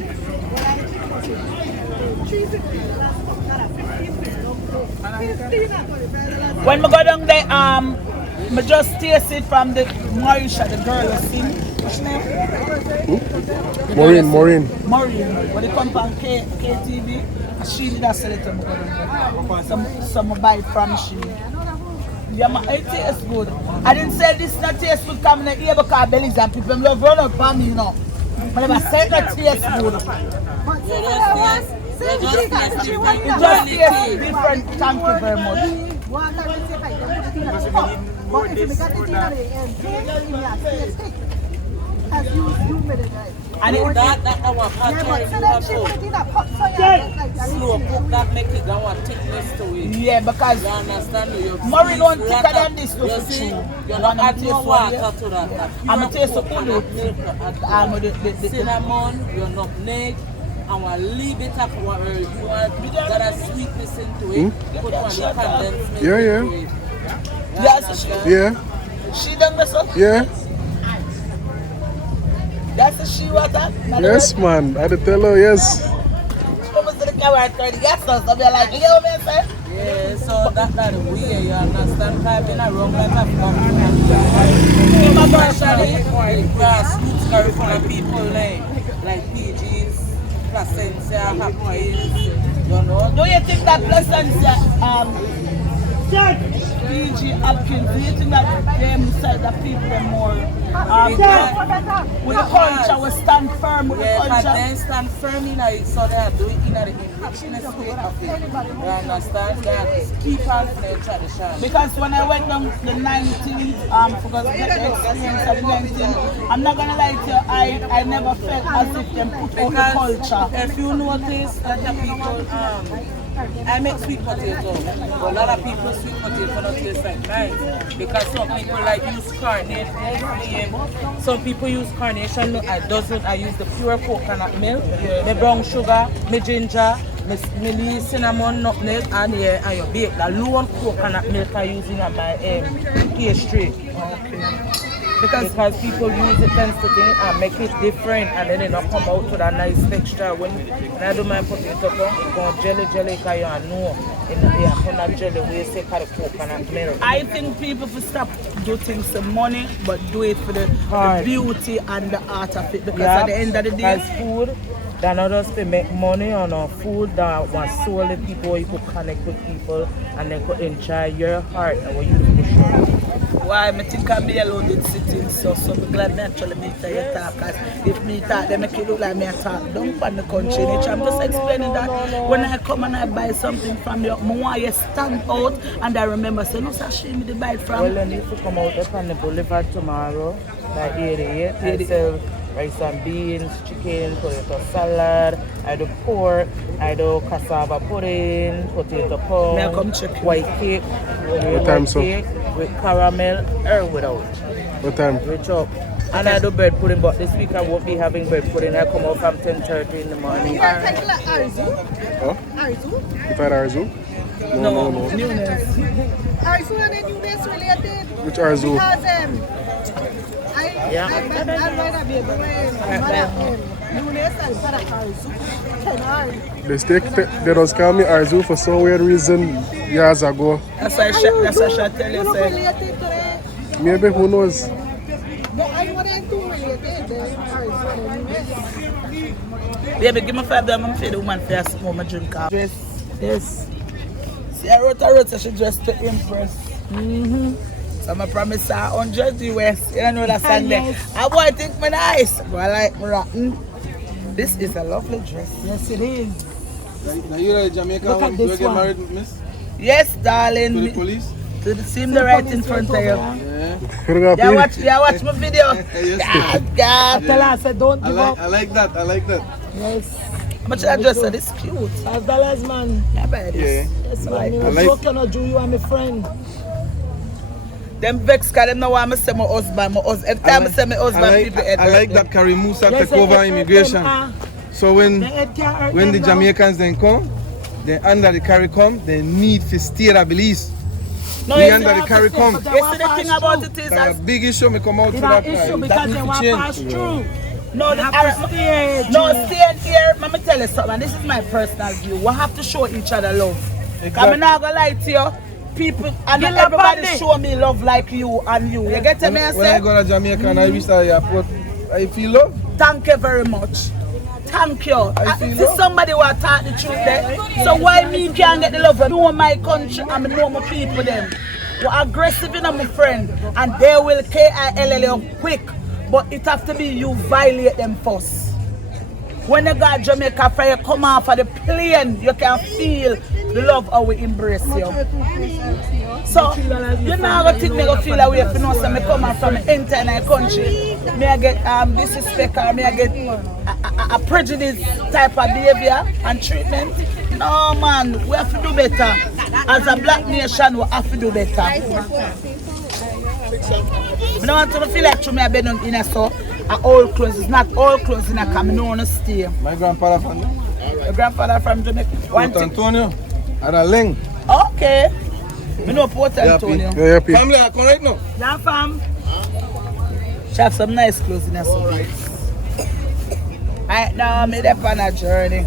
when I go down there, I just taste it from the Marisha, the girl who sing. What's her name? Maureen. When they come from KTV, she did sell it to me. Some buy from she. Yeah, it tastes good. I didn't say this not taste good coming here because Bellies and people love run out for me, you know. But I said that tastes good. It just tastes different. Thank you very much. And it, that our pot slow cook that make it down what thickness to it. Yeah, because you understand? Maureen won't thicker than this to you see, you're not add no water to that. I'm going to taste the food. Cinnamon, your nutmeg, and we'll leave it up where you want got a sweetness into it. Put one condensed milk Yeah. into it. Yes, Yeah. she done this up? Yeah. That's the she water? Yes, man. I had to tell her, yes. me wear 30 gas so be like, you know what I say? Yeah, so that's the way, you understand? I've been around like African. Especially grassroots curriculum people like PGs, Placencia, Hapois, you know. Do you think that Placencia, PG Hopkins, do you think that them side the people are more with the culture, will stand firm with the Yeah, culture? they stand firm in it, so they are doing it in the indigenous way of it. You understand? They are keep on their tradition. Because when I went down the 19th, because I get the experience of the 19th, I'm not gonna lie to you, I never felt as if them put out the culture. If you notice that the people, I make sweet potato, but a lot of people sweet potato don't taste like mine because some people like use carnation. Some people use carnation. I use the pure coconut milk, my brown sugar, my ginger, my cinnamon, nutmeg, and you bake the low coconut milk I use in my pastry. Okay. Because people use it and make it different, and then it not come out with a nice texture. When I do my potato, it's going jelly because you know in the coconut jelly we say the coconut milk. I think people will stop do things for money, but do it for the beauty and the art of it. Because at the end of the day, as food, they're not just to make money on our food, that want solely people you could connect with people and they could enjoy your heart and what you do show. why I think I be alone in sitting, so I'm glad me actually meet you talk. Cause if me talk, they make it look like me I talk down from the country. I'm just explaining that when I come and I buy something from you, I want you stand out and I remember saying, no, Sashi, me to buy it from. Well, I need to come out up on the boulevard tomorrow, like 88, and sell rice and beans, chicken, potato salad, I do pork, I do cassava pudding, potato pound, white cake, cake with caramel or without. What time? Rich up. And I do bread pudding, but this week I won't be having bread pudding. I come out from 10:30 in the morning. You tried Arzu? No. Newness. Arzu and the Newness related. Which Arzu? Because I'd rather be Newness and Arzu. They just call me Arzu for some weird reason years ago. That's why I tell you, say. Related to it. Maybe, who knows? But I want to do related. Arzu and Newness. Baby, give me $5, I'm feed the woman for a small my drink off. Dress. Yes. See, I wrote she dressed to impress. So I promise her 100 US. You don't know that song there. I boy think me nice. But I like me rotten. This is a lovely dress. Yes, it is. Now you're a Jamaican woman, do you get married, miss? Yes, darling. To the police? To the seam the right in front of you. Yeah. You watch my video? Yes. God. Tell her, I said, don't give up. I like that. Yes. How much that dress? This cute. $5, man. Yeah, bad. Yeah. Yes, man. You I like- joke, cannot do you and my friend. Them vex because they know why I say my husband. Every time I say my husband, people head I like that Carrie Musa take over immigration. So when the Jamaicans then come, then under the carry come, they need to steer a Belize. No, We you under see- the carry come. You see the thing about it is That's a big issue me come out to It's that an issue time. because That they need want to to pass change. through. No, They have to stay. No, stay here. Let me tell you something. This is my personal view. We have to show each other love. Because I'm not going to lie to you. People, and not everybody show me love like you and you. You get me? When I go to Jamaica and I reach the airport, I feel love. Thank you very much. Thank you. I feel See somebody who talk the truth there. So why me can't get the love? I know my country and I know my people them. We're aggressive in my friend and they will kill you quick. But it have to be you violate them first. When you got Jamaica for you come off of the plane, you can feel the love how we embrace you. So, you know how I think me go feel that way if you know so me come off from the entire country. May I get disrespect or may I get a prejudice type of behavior and treatment? No man, we have to do better. As a black nation, we have to do better. I don't want to feel like me I've been in a so old clothes. It's not old clothes in a car. I don't want to stay. My grandfather from Your grandfather from Jamaica. Port Antonio. At a link. Okay. I know Port Antonio. Yeah, Family, I come right now. Yeah, fam. She have some nice clothes in her so. Right now, I'm on a journey.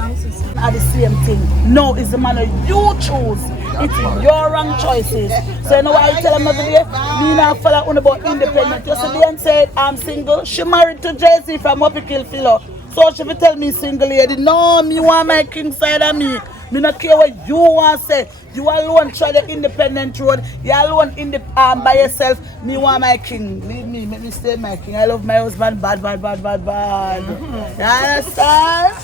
are the same thing. No, it's the manner you choose. It's your wrong choices. So you know what I tell them every day? Me not follow on about independent. Yesterday and said I'm single. She married to Jay-Z from Upper Philo. So she will tell me single lady, no, me want my king side of me. Me not care what you want to say. You alone try the independent road. You alone in the by yourself. Me want my king. Leave me. Make me stay my king. I love my husband. Bad. You understand?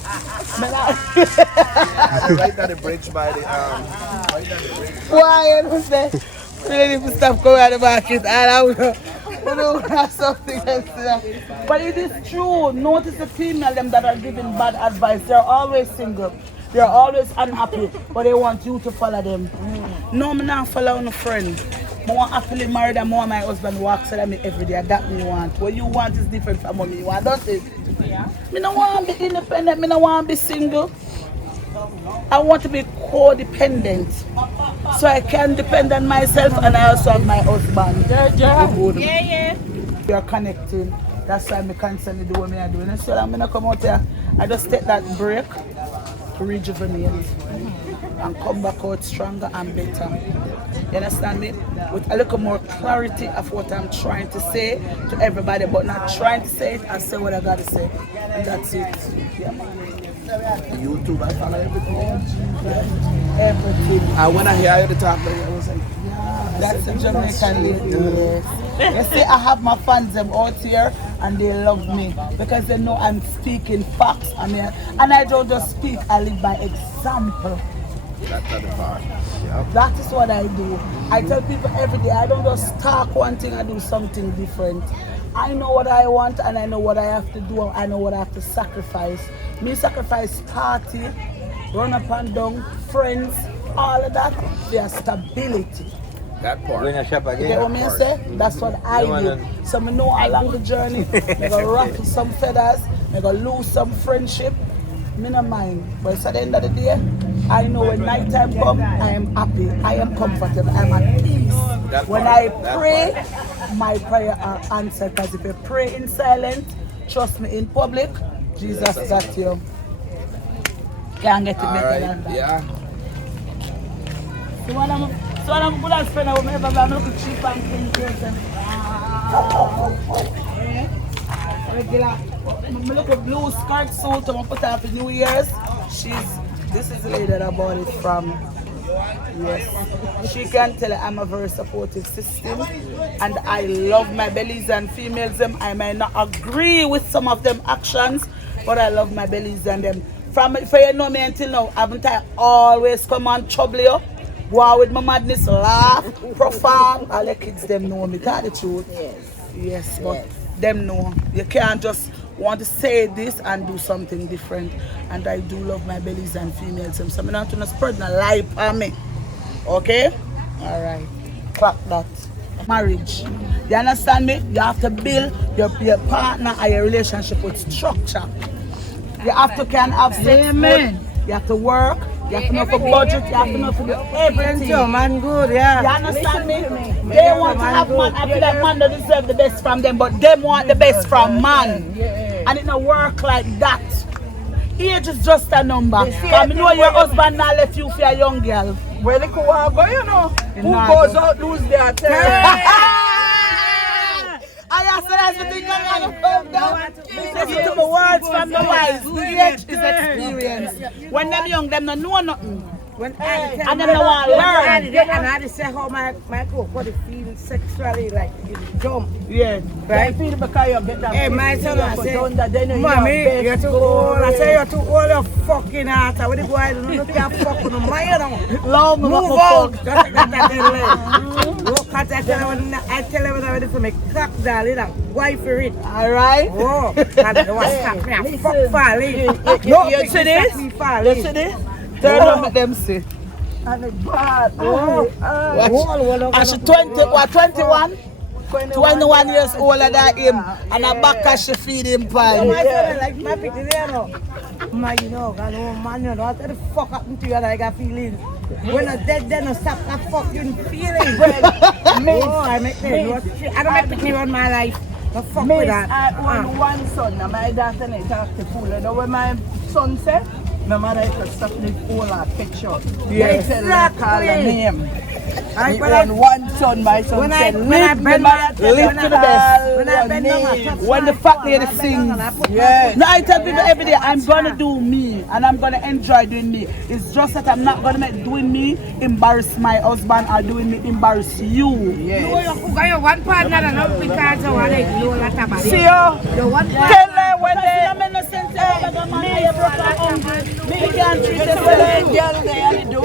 Right at the bridge by the Why you say? Really need to stop going at the market. I don't have something else to that. But it is true. Notice the female them that are giving bad advice. They're always single. They're always unhappy, but they want you to follow them. No, I'm not following a friend. I want happily married and more my husband walks at me every day. That me want. What you want is different from what me want, don't it? Yeah. Me don't want to be independent. Me don't want to be single. I want to be codependent. So I can depend on myself and I also have my husband. Yeah. We are connecting. That's why I constantly do what I do. And so I'm going to come out here. I just take that break to rejuvenate and come back out stronger and better. You understand me? With a little more clarity of what I'm trying to say to everybody, but not trying to say it, I say what I got to say. And that's it. Yeah, man. YouTube, I follow everything. Everything. I when I hear you talk, I was like, that's the Jamaican lady. Yes. You see, I have my fans them out here and they love me because they know I'm speaking facts. And I don't just speak, I live by example. that's the part. That is what I do. I tell people every day, I don't just talk one thing, I do something different. I know what I want and I know what I have to do. I know what I have to sacrifice. Me sacrifice party, run up and down, friends, all of that for stability. That part. You get what I say? That's what I do. So I know along the journey, I'm going to ruffle some feathers, I'm going to lose some friendship. Me no mind. But it's at the end of the day, I know when night time comes, I am happy, I am comfortable, I am at peace. When I pray, my prayer are answered. Because if you pray in silence, trust me, in public, Jesus got you. Can't get it better than that. Yeah. So when I'm good as friend, I will never be able to cheap and clean person. Regular. My little blue skirt suit I'm put her for New Year's. This is the lady that I bought it from. Yes. She can tell I'm a very supportive system and I love my bellies and females them. I may not agree with some of them actions, but I love my bellies and them. From if you know me until now, haven't I always come on trouble you? Go out with my madness, laugh, perform. All the kids them know me, tell the truth. Yes, but them know. You can't just want to say this and do something different. And I do love my bellies and females. So I'm not going to spread no lie on me. Okay? Alright. Crack that. Marriage. You understand me? You have to build your partner and your relationship with structure. You have to can have sex. Amen. You have to work. You have to know for budget, you have to know for everything. Man, good, yeah. You understand me? They want to have man. I feel like man don't deserve the best from them, but them want the best from man. And it don't work like that. Age is just a number. I know your husband now left you for a young girl. Where they go, you know? Who goes out lose their time? I asked that's the thing I'm going to come down. Listen to the words from the wise. Age is experience. When them young, them don't know nothing. And them don't want to learn. And I just say how my body feels sexually, like you jump. Yeah. Right? Feel because you get that. Hey, my son, I say, Mommy, you're too old. I say, you're too old, you're fucking ass. I want to go out and you can't fuck with them. Why you don't? Love me, move out. I tell you what I'm for me. Crack down, you know. Why for it? Alright. Oh, and you want to stop me. I fuck falling. You see this? You see this? Turn on with them see. And it's bad. And she 21? 21 years older than him. And her back as she feed him pie. My son like my picture there now. Man, you know, man, you know, what the fuck happened to you that I got feelings? When I'm dead, then I stop that fucking feeling. Oh, I make that. I don't make picnic on my life. The fuck with that. I own one son, and my daughter talk to fool. You know what my son said? my mother used to stop me all our picture. Yes. They tell her to call her name. Alright, Me when I- own one son, my son when I- said, when I live, bend my my- mother tell live her to the best. When I your bend down, I name. touch When the fat lady sings. Yes. No, I tell people every day, I'm gonna do me and I'm gonna enjoy doing me. It's just that I'm not gonna make doing me embarrass my husband or doing me embarrass you. Yes. You one partner and not because of what they do a lot about it. See you. You one Tell partner. her when they me can't treat us well, girl they do.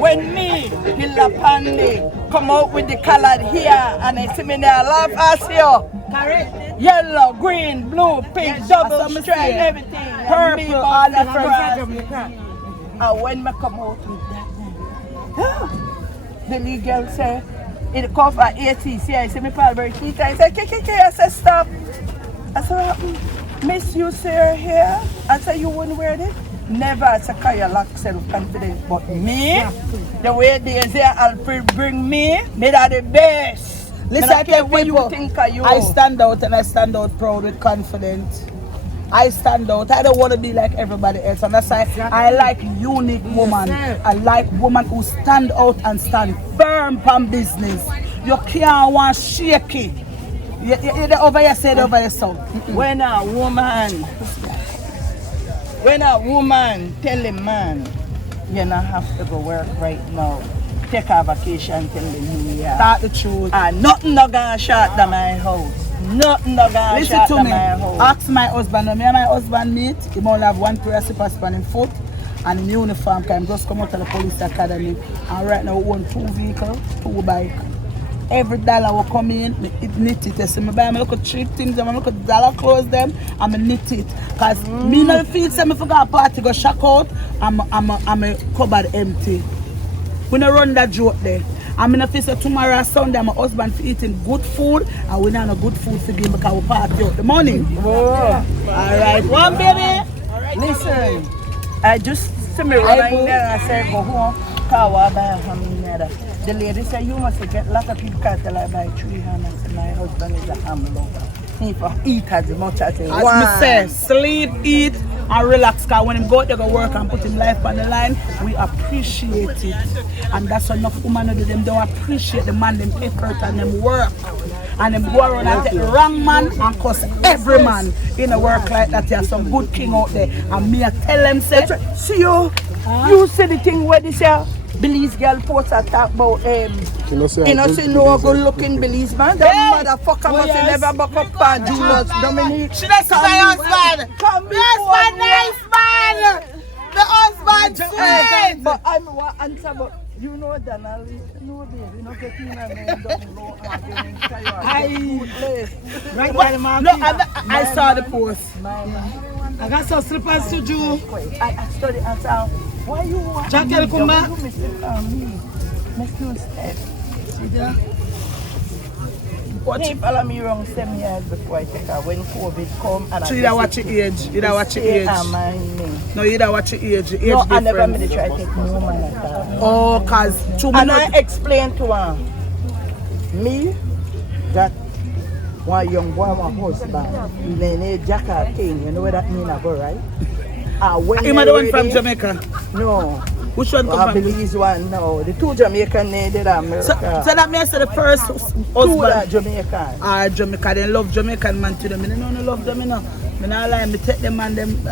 When me, Hilla Pandy, come out with the colored hair and they see me there, laugh as you. Yellow, green, blue, pink, double stripe, everything. Purple, all different. And when me come out with that, the little girl say, it come for ATC. I say, me Paul very heat. I say, KKK. I say, stop. I said, what happened? Miss, you see her here? I said, you wouldn't wear it? Never. I said, cause you lack self-confidence. But me, the way they say Alfred bring me that the best. Listen, I I care tell what you people, think of you. I stand out and I stand out proud with confidence. I stand out. I don't want to be like everybody else. And that's why I like unique woman. I like woman who stand out and stand firm on business. You can't want shaky. You over here, say it over here, so. When a woman tell a man, you not have to go work right now. Take a vacation till the new year. Start the truth. And nothing no gonna shut down my house. Nothing no gonna Listen shut to down me. my house. Ask my husband. When me and my husband meet, he only have one pair of slippers on him foot and in uniform. Cause he just come out of the police academy. And right now we own 2 vehicles, 2 bikes. Every dollar will come in, me knit it. So I buy my little cheap things, I look at dollar clothes them, and I knit it. Cause me no feel say me forgot a party go shock out, I'm a cupboard empty. We no run that joke there. I'm in a feel say tomorrow Sunday my husband for eating good food and we not no good food for him because we party out the money. Oh. Alright, one baby. Listen, I just see me running there and I say go home, cause I buy a hamburger. The lady said you must get a lot of people can't tell I buy 300. I said my husband is a hamburger. He for eat as much as he As wants. me say, sleep, eat, and relax. Cause when him go out there go work and put him life on the line, we appreciate it. And that's enough women who do them don't appreciate the man, them effort and them work. And them go around and take the wrong man and cause every man in a work like that. There's some good king out there. And me I tell them say, See you see the thing where this here Belize girl post a talk about You know, say you know, good see no Belize good man. looking Belize man. That motherfucker must yes. never buck up for Julius Dominique. she does my husband. Come Husband, nice man. The husband, sweet. But I'm what answer, but you know Donald, no baby, you know get in and then don't go again. Right by the man. No, I saw the post. I got some slippers to do. I study and say, why you want Jackal come back. You mistake on me. Make no step. See there? Watch follow me wrong 7 years before I take her. When COVID come and So you don't watch your age. You don't watch your age. No, you don't watch your age. Your age No, I never different. made try to take no man like that. Oh, cause 2 And minutes. I explained to her, me got one young boy, my husband, Nene Jacka thing, you know what that mean, I go right? When Am I the one from Jamaica? No. Which one I come from? Belize one, no. The 2 Jamaican needed America. So that means the first 2 husband. are Jamaican. Jamaica, they love Jamaican man to them. I don't love them, you know. I don't lie, I take them and them.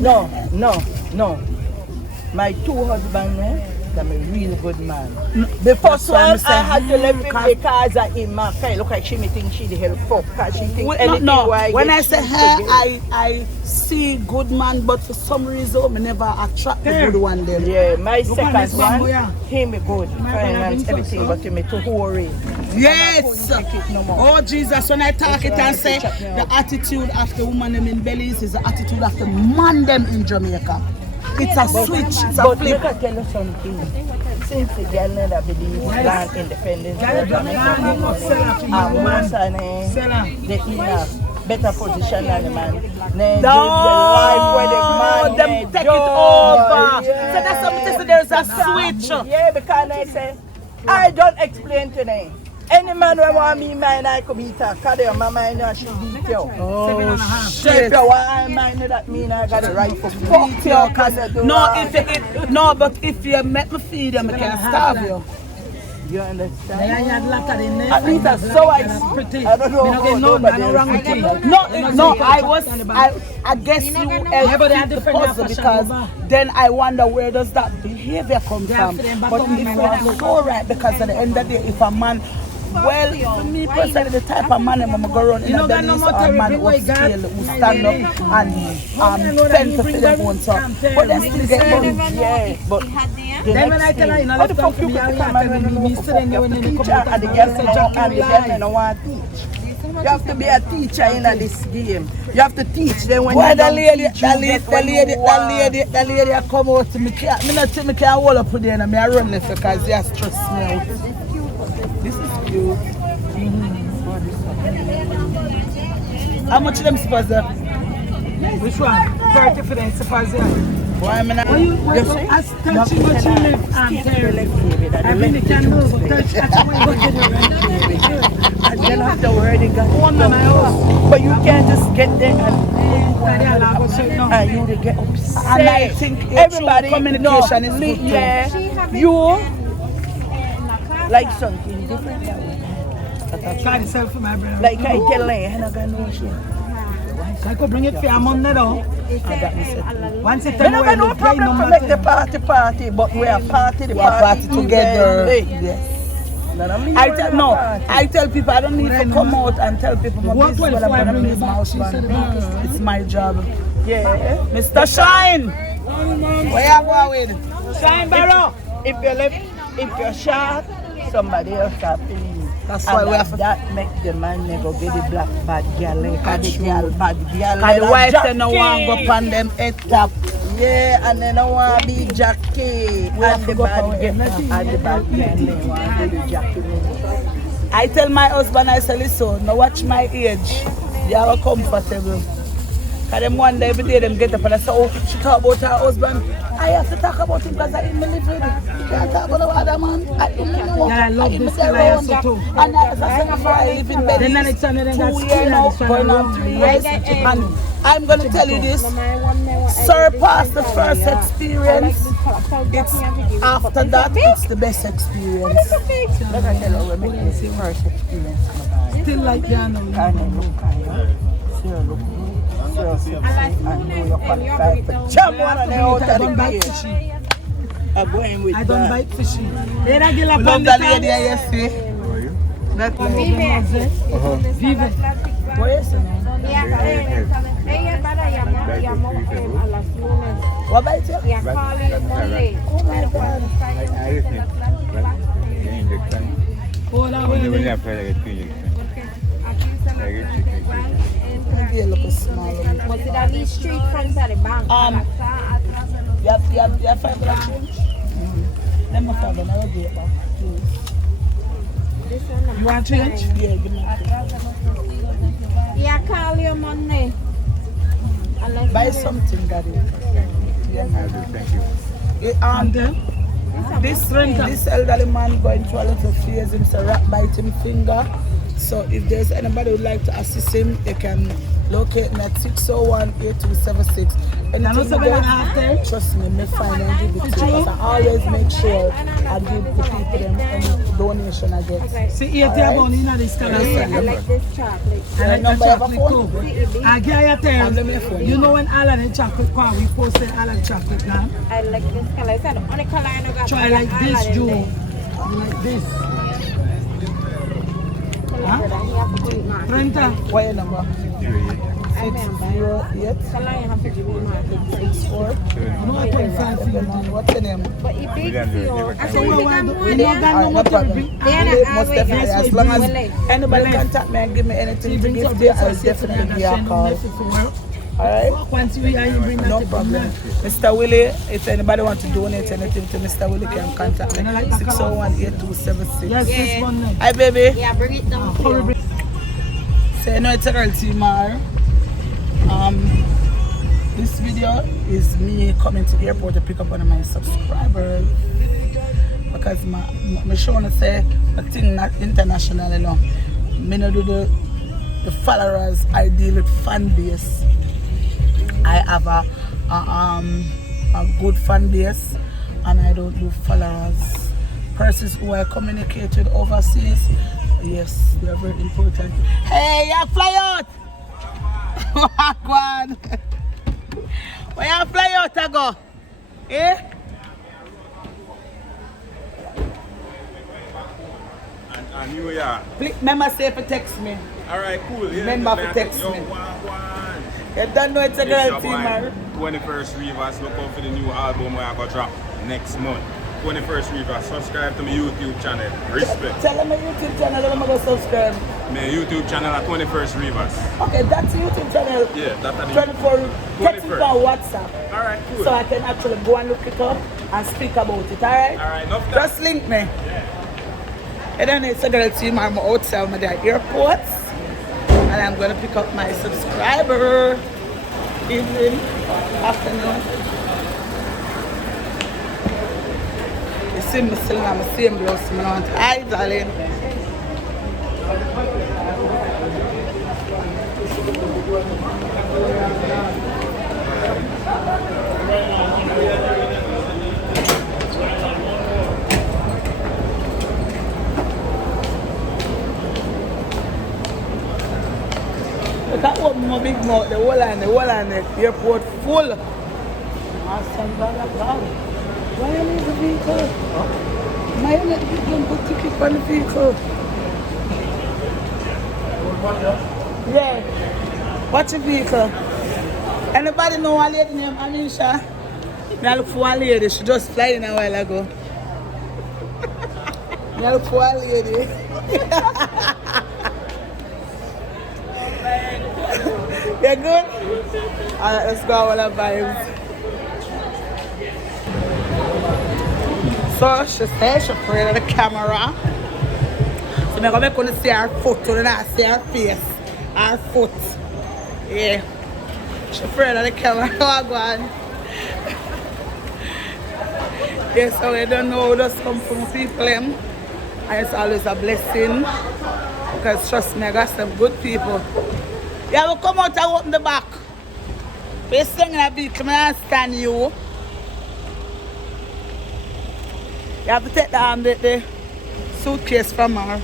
No. My 2 husbands, they're a real good man. The first one, I had to leave him because of him. Look like she may think she the hell fuck. Because she think anything why when get I say she her, forget. I see good man, but for some reason, I never attract the good one them. Yeah, my second this bamboo, one, yeah. him good, finance, everything, but him too hurry. Yes! Take it no more. Oh Jesus, when I talk it and say the attitude of the woman them in Belize is the attitude of the man them in Jamaica. It's a switch, it's a But flip. let me tell you something. Since the girl never believe land independence, and most and they in a better position than the man. They live the life where the man them take it over. Yeah. So that's something. So there's a switch. Yeah, because I say, I don't explain to them. Any man who want me mine, I come eat her. Cause my mind and she beat you. Oh, Shape you want I mind that mean I got the right for fuck you. Cause no, but if you make me feed you, I can starve you. You understand? At least that's so I don't know. I guess you help the puzzle because then I wonder where does that behavior come from. But if it's so right, because at the end of the day, if a man, well, for me personally, the type of man I'm going to go around in a man who scale, who stand up and tend to feel their own stuff. But they still get money. Yeah, but then when I tell her, you know, let's talk to me, I have to be sitting there when they come out and the girls don't want to teach. You have to be a teacher in this game. You have to teach them when you don't teach. That lady come out to me. I can't hold up with them and I run left because they stress me out. This is cute. How much of them suppose there? Which one? 30 for them suppose there. Why am I not? As touching what you live and Terry. I really can't move. Touch that's why you go to the I don't have to worry, but you can't just get there and you will get upset. And I think everybody communication is good. Yeah, you like something different. Like I tell you, I'm not going to know shit. I could bring it for a Monday though. Once it we don't have no problem to make the party, but we are party together. Yes. I tell people I don't need to come out and tell people this is what I'm going to please my husband. It's my job. Yeah. Mr. Shine! Where you going with? Shine Barrow! If you're short, somebody else are feeling. That's why we have that make the man never get the black bad girl. Cause the girl bad girl. Cause the wife they no want go on them head top. Yeah, and then I want to be Jackie. And the bad girl. And the bad girl they want to be Jackie. I tell my husband, I say, listen, now watch my age. You are comfortable. Because them one day, every day, them get up and I say, oh, she talk about her husband. I have to talk about him because I live with him. You can't talk about the other man. I love this guy too. And as I said before, I live in bed 2 years now, going on 3 years. And I'm going to tell you this, surpass the first experience. It's after that, it's the best experience. Let me tell you, we're making the first experience. Still like that now. I don't bite fishy. Then I get love that lady yesterday. Vive. What is it? What bite you? Look small. Was it at the street front of the bank? You have $5 change? Let me find another day back. You want change? Yeah, give me Yeah, call your money. Buy something, Daddy. Yeah. Thank you. This elderly man going through a little phase, him's a rat biting finger. So if there's anybody who would like to assist him, they can locate me at 601-8276. Trust me, me find and give it to you. Because I always make sure I give the people them any donation I get. See, here they are only in this color. I like this chocolate. I like the chocolate too. I get you know when all of the chocolate come, we posted all of the chocolate now. I like this color. It's the only color I know got. So I like this, Joe. Like this. Huh? 30. What your number? 608 64. No, 25. What's your name? But it big deal. I said We you got more don't there. got no more to bring. Most definitely. As long as anybody contact me and give me anything to give to, I'll definitely give you a call. Alright? Once we are, you bring No problem. Mr. Willie, if anybody wants to donate anything to Mr. Willie, can contact me. 601-8276. Yes, this one. Hi, baby. Yeah, bring it down. So, you know, it's a girl team, this video is me coming to the airport to pick up one of my subscribers because my show to say a thing not international, you know. Me no do the followers, I deal with fan base. I have a good fan base and I don't do followers. Persons who I communicate with overseas, yes, they are very important. Hey, you fly out! Go on. Where you fly out to go? Eh? And New Year. Please, remember say to text me. Alright, cool. Yeah, Remember to text me. You don't know it's a girl team, man. 21st Rivers, look out for the new album where I got drop next month. 21st Rivers, subscribe to my YouTube channel. Respect. Tell them my YouTube channel, let them go subscribe. My YouTube channel at 21st Rivers. Okay, that's YouTube channel. Yeah, that's the 24. Text it on WhatsApp. Alright, cool. So I can actually go and look it up and speak about it, alright? Alright, enough time. Just link me. And then it's a girl team, I'm outside at the airport. And I'm gonna pick up my subscriber. Evening, afternoon. You see me still in my same blouse, I want hi darling. Look at open my big mouth, the whole and the airport full. Awesome, God. Why you leave the vehicle? Why you let people put ticket on the vehicle? Yeah. What's your vehicle? Anybody know a lady named Anisha? I look for one lady, she just flying a while ago. I look for one lady. You good? Alright, let's go with our vibes. So she said she's afraid of the camera. So I'm going to see her foot, so then I see her face. Her foot. Yeah. She's afraid of the camera. Oh, go on. Yeah, so I don't know, just come from people. And it's always a blessing. Because trust me, I got some good people. Yeah, will come out and open the back. We're singing a beat, come and stand you. You have to take the suitcase from her.